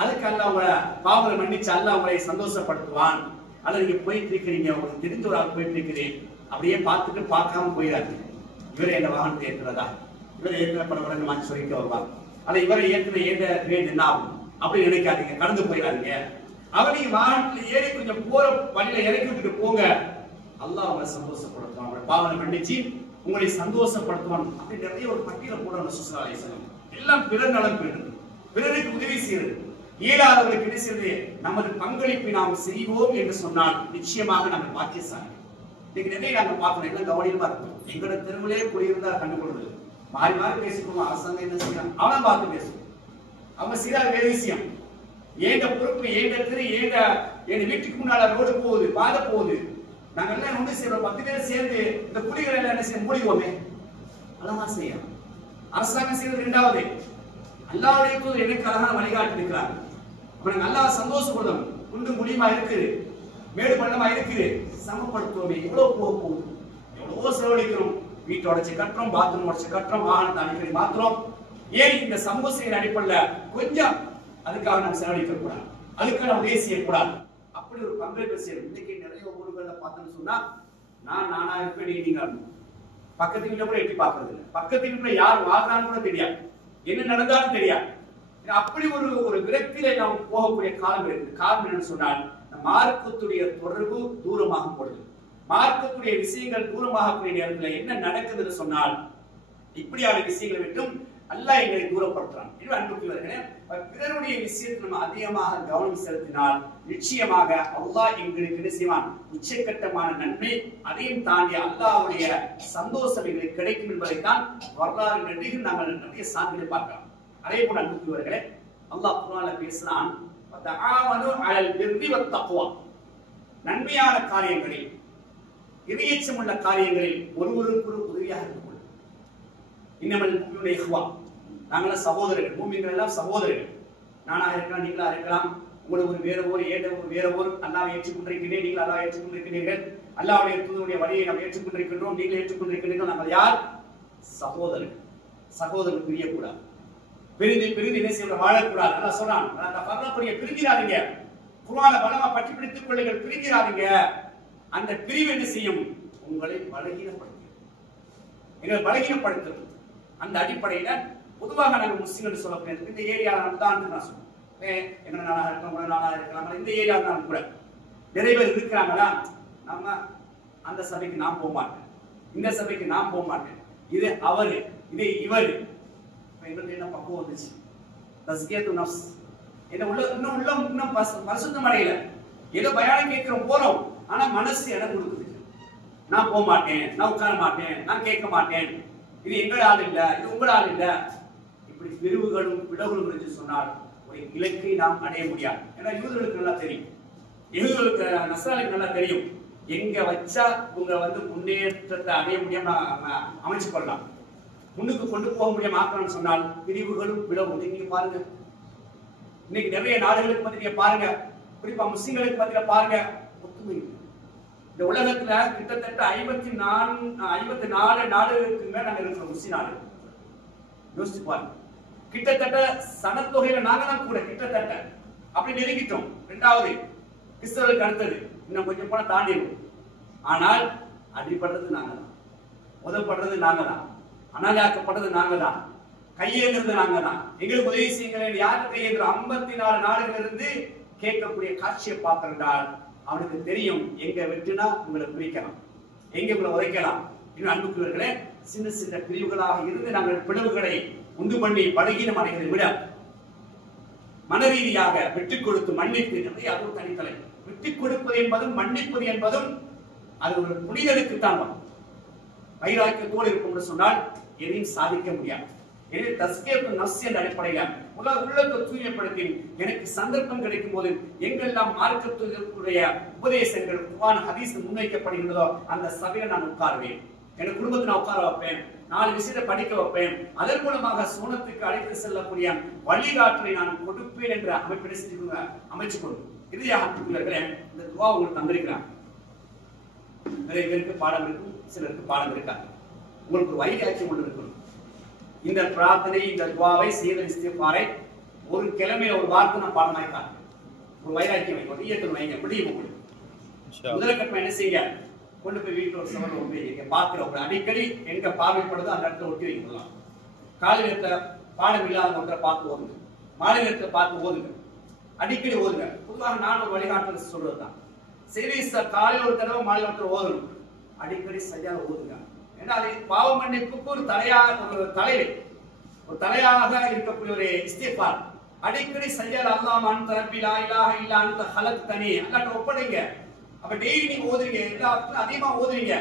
அதுக்கு அல்லாஹ் உங்களை பாவங்களை மன்னிச்சு அல்லாஹ் உங்களை சந்தோஷப்படுத்துவான். அல்லது நீங்க போயிட்டு இருக்கிறீங்க, உங்களுக்கு தெரிஞ்ச ஒரு ஆள் போயிட்டு இருக்கிறேன், அப்படியே பார்த்துட்டு பார்க்காம போயிடாது, இவரை என்ன வாகனத்தை ஏற்றுறதா, இவரை ஏற்ற பரவாயில்ல மாற்றி சொல்லிட்டு வருவார், அல்ல இவரை ஏற்ற கிரேட் என்ன ஆகும் அப்படி நினைக்காதீங்க, கடந்து போயிடாதீங்க. அவர் நீங்க வாகனத்தில் ஏறி கொஞ்சம் போற வழியில இறக்கி விட்டுட்டு போங்க, அல்லாஹ் உங்களை சந்தோஷப்படுத்துவான், உங்களை பாவனை மன்னிச்சு உங்களை சந்தோஷப்படுத்துவான். அப்படி நிறைய ஒரு பட்டியலை போடணும். ஸல்லல்லாஹு அலைஹி வஸல்லம் எல்லாம் பிறர் நலன் பெறுது, பிறருக்கு உதவி செய்யறது, இயலாதவர்களுக்கு என்ன செய்வது, நமது பங்களிப்பை நாம் செய்வோம் என்று சொன்னால் நிச்சயமாக நம்ம பாக்கியசாலி. இன்னைக்கு நிறைய நாங்கள் பார்க்கணும், எல்லாம் கவனியமா இருக்கும். எங்களோட தெருவிலே குடியிருந்தா கண்டுகொள்வது, மாறி மாறி பேசிக்கோங்க, அரசாங்கம் என்ன செய்யலாம் அவனை பார்த்து பேசுவோம், அவங்க செய்யாத வேறு விஷயம். ஏண்ட பொறுப்பு, ஏண்ட திரு, ஏண்ட வீட்டுக்கு முன்னால ரோடு போகுது, பாதை போகுது, நாங்க எல்லாம் ஒன்று செய்யறோம், 10 பேர் சேர்ந்து இந்த குடிகளை எல்லாம் என்ன செய்ய மூடிவோமே, அதெல்லாம் செய்யலாம். அரசாங்கம் செய்யறது இரண்டாவது, அல்லாஹ்வுடைய தூதர் எனக்கு அழகான வழிகாட்டி இருக்கிறார், அவனுக்கு அல்லாஹ் சந்தோஷப்படும், குண்டு முடியுமா இருக்குது, மேடு பள்ளமா இருக்குது, சமப்படுத்துவோமே. எவ்வளவு போகுது, எவ்வளவோ செலவழிக்கிறோம், வீட்டை உடைச்சு கட்டுறோம், பாத்ரூம் உடைச்சு கட்டுறோம், வாகனத்தை அடிக்கடி மாத்துறோம். ஏன் இந்த சமூக சேவை அடிப்படையில் கொஞ்சம் அதுக்காக நாம் செலவழிக்க கூடாது, அதுக்காக நம்ம உதவி செய்யக்கூடாது, அப்படி ஒரு பங்களிப்பு செய்யணும். இன்னைக்கு நிறைய ஊர்களில் பார்த்தோம்னு சொன்னா நானா இருப்பேன், நீங்க பக்கத்து வீட்டுல கூட எட்டி பார்க்கறது இல்லை, பக்கத்து வீட்டுல யார் வாழ்றான்னு கூட தெரியாது, என்ன நடந்தாலும் தெரியாது. அப்படி ஒரு ஒரு விரக்தியில நாம் போகக்கூடிய காலம் இருக்குது. காரணம் என்னன்னு சொன்னால் மார்க்கத்துடைய தொடர்பு தூரமாக போடுது. மார்க்கத்துடைய விஷயங்கள் தூரமாகக்கூடிய நேரத்தில் என்ன நடக்குதுன்னு சொன்னால் இப்படியான விஷயங்களை விட்டும் அல்லாஹ் எங்களை தூரப்படுத்துறான். இது அன்புக்குரியவர்களே, பிறருடைய விஷயத்தில் நம்ம அதிகமாக கவனம் செலுத்தினால் நிச்சயமாக அல்லாஹ் எங்களுக்கு என்ன செய்வான்? உச்சக்கட்டமான நன்மை, அதையும் தாண்டி அல்லாஹ்வுடைய சந்தோஷம் எங்களுக்கு கிடைக்கும் என்பதைத்தான் வரலாறு நடிகர் நாங்கள் நிறைய சான்றுகளை பார்க்கலாம். அதே போல அன்புக்குரியவர்களே, அல்லாஹ் குர்ஆன்ல பேசுறான், தஆவனு அலல் பிர்ரி வத் தக்வா, நன்மையான காரியங்களில் இறையச்சம் உள்ள காரியங்களில் ஒருவருக்கொரு உதவியாக இருக்கும். இன்னமல் முஃமினூன இஹ்வா, நாங்கள் சகோதரர்கள், மூமின்கள் எல்லாம் சகோதரர்கள். நானாக இருக்கலாம், நீங்களா இருக்கலாம், உங்களுக்கு ஒரு வேற ஊர், ஏத ஒரு வேற ஊர், அல்லாஹ்வை ஏற்றுக்கொண்டிருக்கிறேன், நீங்கள் அல்லாஹ்வை ஏற்றுக்கொண்டிருக்கிறீர்கள், அல்லாஹ்வுடைய தூதருடைய வழியை நாம் ஏற்றுக்கொண்டிருக்கின்றோம், நீங்கள் ஏற்றுக்கொண்டிருக்கிறீர்கள். நாங்கள் யார்? சகோதரர்கள். சகோதரர்கள் பிரியக்கூடாது, பிரிந்து பிரிந்து என்ன செய்ய வாழக்கூடாது. அல்லாஹ் சொல்றான், அந்த பரலப்புரிய பிரிஞ்சிடாதீங்க, குர்ஆனை பலமா பற்றி பிடித்துக் கொள்ளுங்கள், பிரிஞ்சிடாதீங்க. அந்த பிரிவு என்ன செய்யும்? உங்களை பலகீனப்படுத்தும், எங்களை பலகீனப்படுத்தும். அந்த அடிப்படையில பொதுவாக நாங்கள் முஸ்லிம்கள் சொல்லக்கூடிய இந்த ஏரியாவில் தான் நான் சொல்லுவேன், எங்களை நானாக இருக்கலாம், உங்களை நானாக இருக்கலாம், இந்த ஏரியாவில் கூட நிறைய பேர் இருக்கிறாங்களா, நம்ம அந்த சபைக்கு நான் போக மாட்டேன், இந்த சபைக்கு நான் போக மாட்டேன், இது அவரு, இது இவரு. எங்களுக்கு என்ன பக்குவம் வந்துச்சு? தஸ்கியத்து நஃப்ஸ், என்ன உள்ள இன்னும் பரிசுத்தம் அடையல. ஏதோ பயானம் கேட்கிறோம், போறோம், ஆனா மனசு இடம் கொடுக்குது. நான் போக மாட்டேன், நான் உட்கார மாட்டேன், நான் கேட்க மாட்டேன், இது எங்கள் ஆள் இல்ல, இது உங்கள் ஆள் இல்ல. இப்படி பிரிவுகளும் பிளவுகளும் என்று சொன்னால் ஒரு இலக்கை நாம் அடைய முடியாது. ஏன்னா யூதர்களுக்கு நல்லா தெரியும், யூதர்களுக்கு நஸ்ரானிக்கு நல்லா தெரியும், எங்க வச்சா உங்க முன்னேற்றத்தை அடைய முடியாம அமைச்சு கொள்ளலாம், முன்னுக்கு கொண்டு போக முடியாம ஆக்கணும்னு சொன்னால் பிரிவுகளும் பிளவும். நீங்க பாருங்க, இன்னைக்கு நிறைய நாடுகளுக்கு பத்தி நீங்க பாருங்க, குறிப்பா முஸ்லிம்களுக்கு பத்தியில பாருங்க, ஒத்துமை. இந்த உலகத்துல கிட்டத்தட்ட 54 நாடுகளுக்கு மேல நாங்க இருக்கிறோம், முஸ்லிம் நாடு. யோசிச்சு பாருங்க, கிட்டத்தட்ட சனத்தொகையில நாங்க தான் கூட கிட்டத்தட்ட அப்படி நெருங்கிட்டோம். இரண்டாவது கிறிஸ்தவர்களுக்கு அடுத்தது, இன்னும் கொஞ்சம் போன தாண்டிடும். ஆனால் அடிபடுறது நாங்க தான், உதவப்படுறது நாங்க தான், அனாதையாக்கப்பட்டது நாங்க தான், கையேங்கிறது நாங்க தான். எங்களுக்கு உதவி செய்யுங்கள் யாருக்கு கையேந்திரம்? 54 நாடுகளிலிருந்து கேட்கக்கூடிய காட்சியை பார்த்திருந்தால் அவனுக்கு தெரியும், எங்க வெற்றினா உங்களை பிரிக்கலாம், எங்க உங்களை உதைக்கலாம். இன்னும் அன்புக்குரியவர்களே, சின்ன சின்ன பிரிவுகளாக இருந்து நாங்கள் பிளவுகளை உண்டு பண்ணி பலகீனம் அடைவதை விட மனரீதியாக விட்டுக் கொடுத்து மன்னித்து, அது ஒரு தனித்தலை. விட்டுக் கொடுப்பது என்பதும் மன்னிப்பது என்பதும் அது ஒரு புனிதனுக்குத்தான் வரும். வைராக்கியத்தோடு இருக்கும் சொன்னால் எதையும் சாதிக்க முடியாது. எனவே தஸ்கியத்து நஃப்ஸ் என்ற அடிப்படையில் உள்ளத்தை தூய்மைப்படுத்தி எனக்கு சந்தர்ப்பம் கிடைக்கும் போது எங்கெல்லாம் மார்க்கத்துடைய உபதேசங்கள் குர்ஆன் ஹதீஸ் முன்வைக்கப்படுகின்றதோ அந்த சபையில நான் உட்காருவேன், என் குடும்பத்தை நான் உட்கார வைப்பேன், 4 விஷயத்தை படிக்க வைப்பேன், அதன் மூலமாக சோனத்துக்கு அழைத்து செல்லக்கூடிய வழிகாட்டலை நான் கொடுப்பேன் என்ற அமைப்பினை அமைச்சு கொள்வோம். இறுதியாக அன்புக்குரியவர்களே, இந்த துஆ உங்களுக்கு தந்திருக்கிறான். நிறைய பேருக்கு பாடம் இருக்கும், சிலருக்கு பாடம் இருக்காது. உங்களுக்கு ஒரு வைராக்கியம் ஒன்று இருக்கணும். இந்த பிரார்த்தனை, இந்த துஆவை, செய்த இஸ்திக்பாரை ஒரு கிழமையில ஒரு வார்த்தை நான் பாடமாய் காட்டுறேன். ஒரு வைராக்கியம் வைங்க, நீயத்து வைங்க, முடியும் உங்களுக்கு. முதல் கட்டமா என்ன செய்யுங்க? கொண்டு போய் வீட்டில் ஒரு சவரில் ஒட்டி வைங்க. பார்க்கிறவங்க அடிக்கடி எங்க பார்வைப்படுதோ அந்த இடத்துல ஒட்டி வைக்கலாம். காலை நேரத்தில் பாடம் இல்லாத ஒன்றை பார்த்து ஓதுங்க, மாலை நேரத்தில் பார்த்து ஓதுங்க, அடிக்கடி ஓதுங்க. பொதுவாக நான் ஒரு வழிகாட்டுதல் சொல்றதுதான், சரி காலையில் ஒரு தடவை மாலை நேரத்தில் ஓதணும், அடிக்கடி சரியாக ஓதுங்க. ஏன்னா அது பாவ மன்னிப்புக்கு ஒரு தலையாக இருக்கக்கூடிய ஒரு இஸ்திக்பார். அடிக்கடி சையல் அல்லாஹ் அன்த ரப்பி லா இலாஹ இல்லா அன்த ஹலக்தனி, அல்லாஹ்ட்ட ஒப்படைங்க. அப்ப டெய்லி நீங்க ஓதுறீங்க, எல்லாத்துக்கும் அதிகமா ஓதுறீங்க,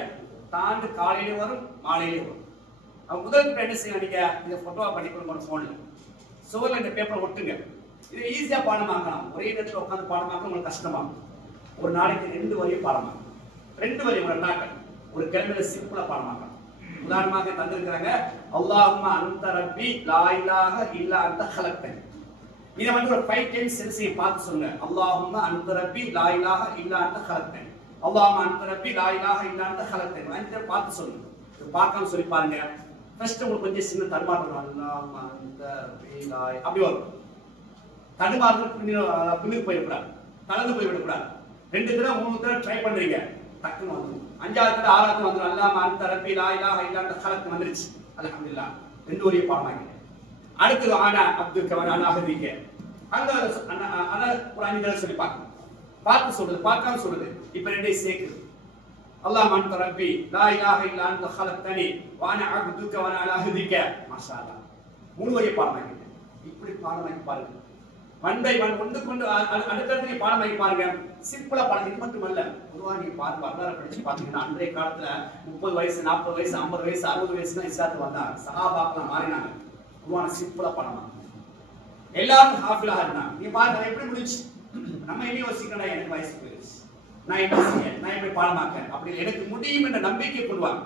தாண்டு காலையில வரும், மாலையில வரும். அப்ப முதல்ல என்ன செய்யணும்? நீங்க இதை போட்டோவா பண்ணிக்கணும், போன்ல சுவர்ல இந்த பேப்பரை ஒட்டுங்க. இதை ஈஸியா பாடமாக்கலாம். ஒரே நேரத்தில் உட்காந்து பாடமாக்க உங்களுக்கு கஷ்டமா, ஒரு நாளைக்கு 2 வரையும் பாடமாக்கலாம். 2 வரை ஒரு நாட்கள் ஒரு கிழமையில சிம்பிளா பாடமாக்கலாம். உதாரணமாக தந்திருக்கிறாங்க, அல்லாஹும்ம அன்த ரப்பி லா இலாஹ இல்லா அன்த ஹலக்தனி. இதை ஒரு 5 டைம்ஸ் செல்சியை பார்த்து சொல்லுங்க. அல்லாஹும்ம அன்த ரப்பி லா இலாஹ இல்லா அன்த ஹலக்தனி, அல்லாஹும்ம அன்த ரப்பி லா இலாஹ இல்லா அன்த ஹலக்தனி. 5 பார்த்து சொல்லுங்க. இது பார்க்காம சொல்லி பாருங்க. ஃபர்ஸ்ட் உங்களுக்கு கொஞ்சம் சின்ன தடுமாற்றம், அல்லாஹும்ம அன்த ரப்பி லா அப்படி வரும். தடுமாறுறது பின்னுக்கு போயிடக்கூடாது, கலந்து போய்விடக்கூடாது. 2 தடவை 3 தடவை ட்ரை பண்றீங்க, டக்குன்னு வந்துடும். 5ஆவது 6ஆவது வந்துடும். அல்லாஹ் அன்த ரப்பி லா இலாஹ இல்லா அன்த ஹலக்தனி வந்துருச்சு. அல்ஹம்துலில்லாஹ். 2 வரையும் பாடமாக்கிட்டேன். அடுத்து ஆனா அப்துல் கவனான அகதிக்க அந்த குரானில சொல்லி பார்த்து சொல்றது, பார்க்காம சொல்றது. இப்ப ரெண்டையும் சேர்க்குது. அல்லாஹ் அன்த ரப்பி லா இலாஹ இல்லா அன்த ஹலக்தனி வ அன அப்துக வ அன அலா அஹ்திக. மாஷாஅல்லாஹ். முழுவதும் பாடமாக்கிட்டேன். இப்படி பாடமாக்கி பாருங்க. ஒன் பை ஒன் ஒன்று கொண்டு அடுத்தடுத்து நீ பாடமாக்கி பாருங்க. சிம்பிளா பாருங்க. இது மட்டுமல்ல, பொதுவாக நீ வரலாறு படிச்சு பார்த்தீங்கன்னா அன்றைய காலத்துல 30 வயசு 40 வயசு 50 வயசு 60 வயசு தான் இஸ்லாத்துக்கு வந்தாங்க. சஹாபாக்கள் மாறினாங்க. பொதுவான சிம்பிளா பாடமா எல்லாரும் ஹாஃபிலா இருந்தாங்க. நீ பாருங்க எப்படி முடிஞ்சு. நம்ம என்ன யோசிக்கணும், எனக்கு வயசு போயிடுச்சு, நான் என்ன செய்ய, நான் எப்படி பாடமாக்க, அப்படி எனக்கு முடியும் என்ற நம்பிக்கை கொள்வாங்க.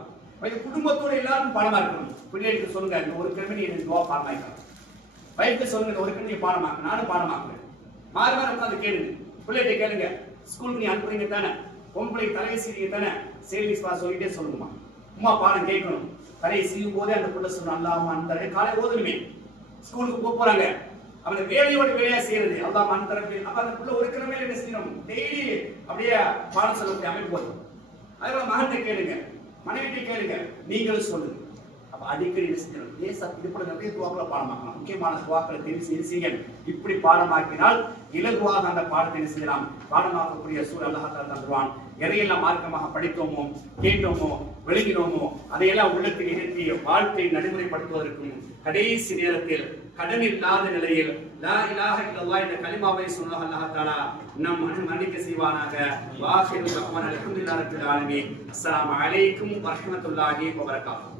குடும்பத்தோட எல்லாரும் பாடமா இருக்கணும். பிள்ளைகளுக்கு சொல்லுங்க, இந்த ஒரு கிழமை எனக்கு துவா பாடமாக்கலாம். வைஃப்க்கு சொல்லுங்க, ஒரு கிழமை பாடமாக்க, நானும் பாடமாக்குறேன். மாறி மாறி உட்காந்து கேளுங்க. பிள்ளைகிட்ட கேளுங்க, ஸ்கூலுக்கு நீ அனுப்புறீங்க தானே, பொம்பளை தலையை சீரிங்க தானே, சேவிங்ஸ் பாஸ் சொல்லிட்டே சொல்லுங்கம்மா. அம்மா பாடம் கேட்கணும். தலையை சீவும் போதே அந்த பிள்ளை சொல்லணும், அல்லாஹ் அந்த காலை ஓதுணுமே. ஸ்கூலுக்கு போறாங்க, அவன் வேலையோட வேலையா செய்யறது அல்லாஹ் மன் தரப்பு. அப்ப அந்த புள்ள ஒரு கிழமையில என்ன செய்யணும், டெய்லி அப்படியே பாடம் சொல்லக்கூடிய அமைப்பு வரும். அதே மகன்கிட்ட கேளுங்க, மனைவிட்ட கேளுங்க, நீங்களும் சொல்லுங்க. அப்ப அடிக்கடி என்ன செய்யணும், லேசா இது போல நிறைய துவாக்களை பாடமாக்கலாம். முக்கியமான துவாக்களை தெரிவு செய்யுங்கள். இப்படி பாடமாக்கினால் இலகுவாக அந்த பாடத்தை என்ன செய்யலாம், பாடமாக்கக்கூடிய சூழல் அல்லாஹ் தஆலா தருவான். எதையெல்லாம் மார்க்கமாக படித்தோமோ, கேட்டோமோ, விளங்கினோமோ அதையெல்லாம் உள்ளத்தில் நிறுத்தி வாழ்க்கை நடைமுறைப்படுத்துவதற்கும் கடைசி நேரத்தில் கடன் இல்லாத நிலையில் லா இலாஹ இல்லல்லாஹ் என்ற கலிமாவை சொன்ன அல்லாஹ் தஆலா நம் மன்னிக்க செய்வானாக. வாஹிரு தஅவானா அல்ஹம்துலில்லாஹி ரப்பில் ஆலமீன். அஸ்ஸலாமு அலைக்கும் வரஹ்மத்துல்லாஹி வபரகாத்துஹு.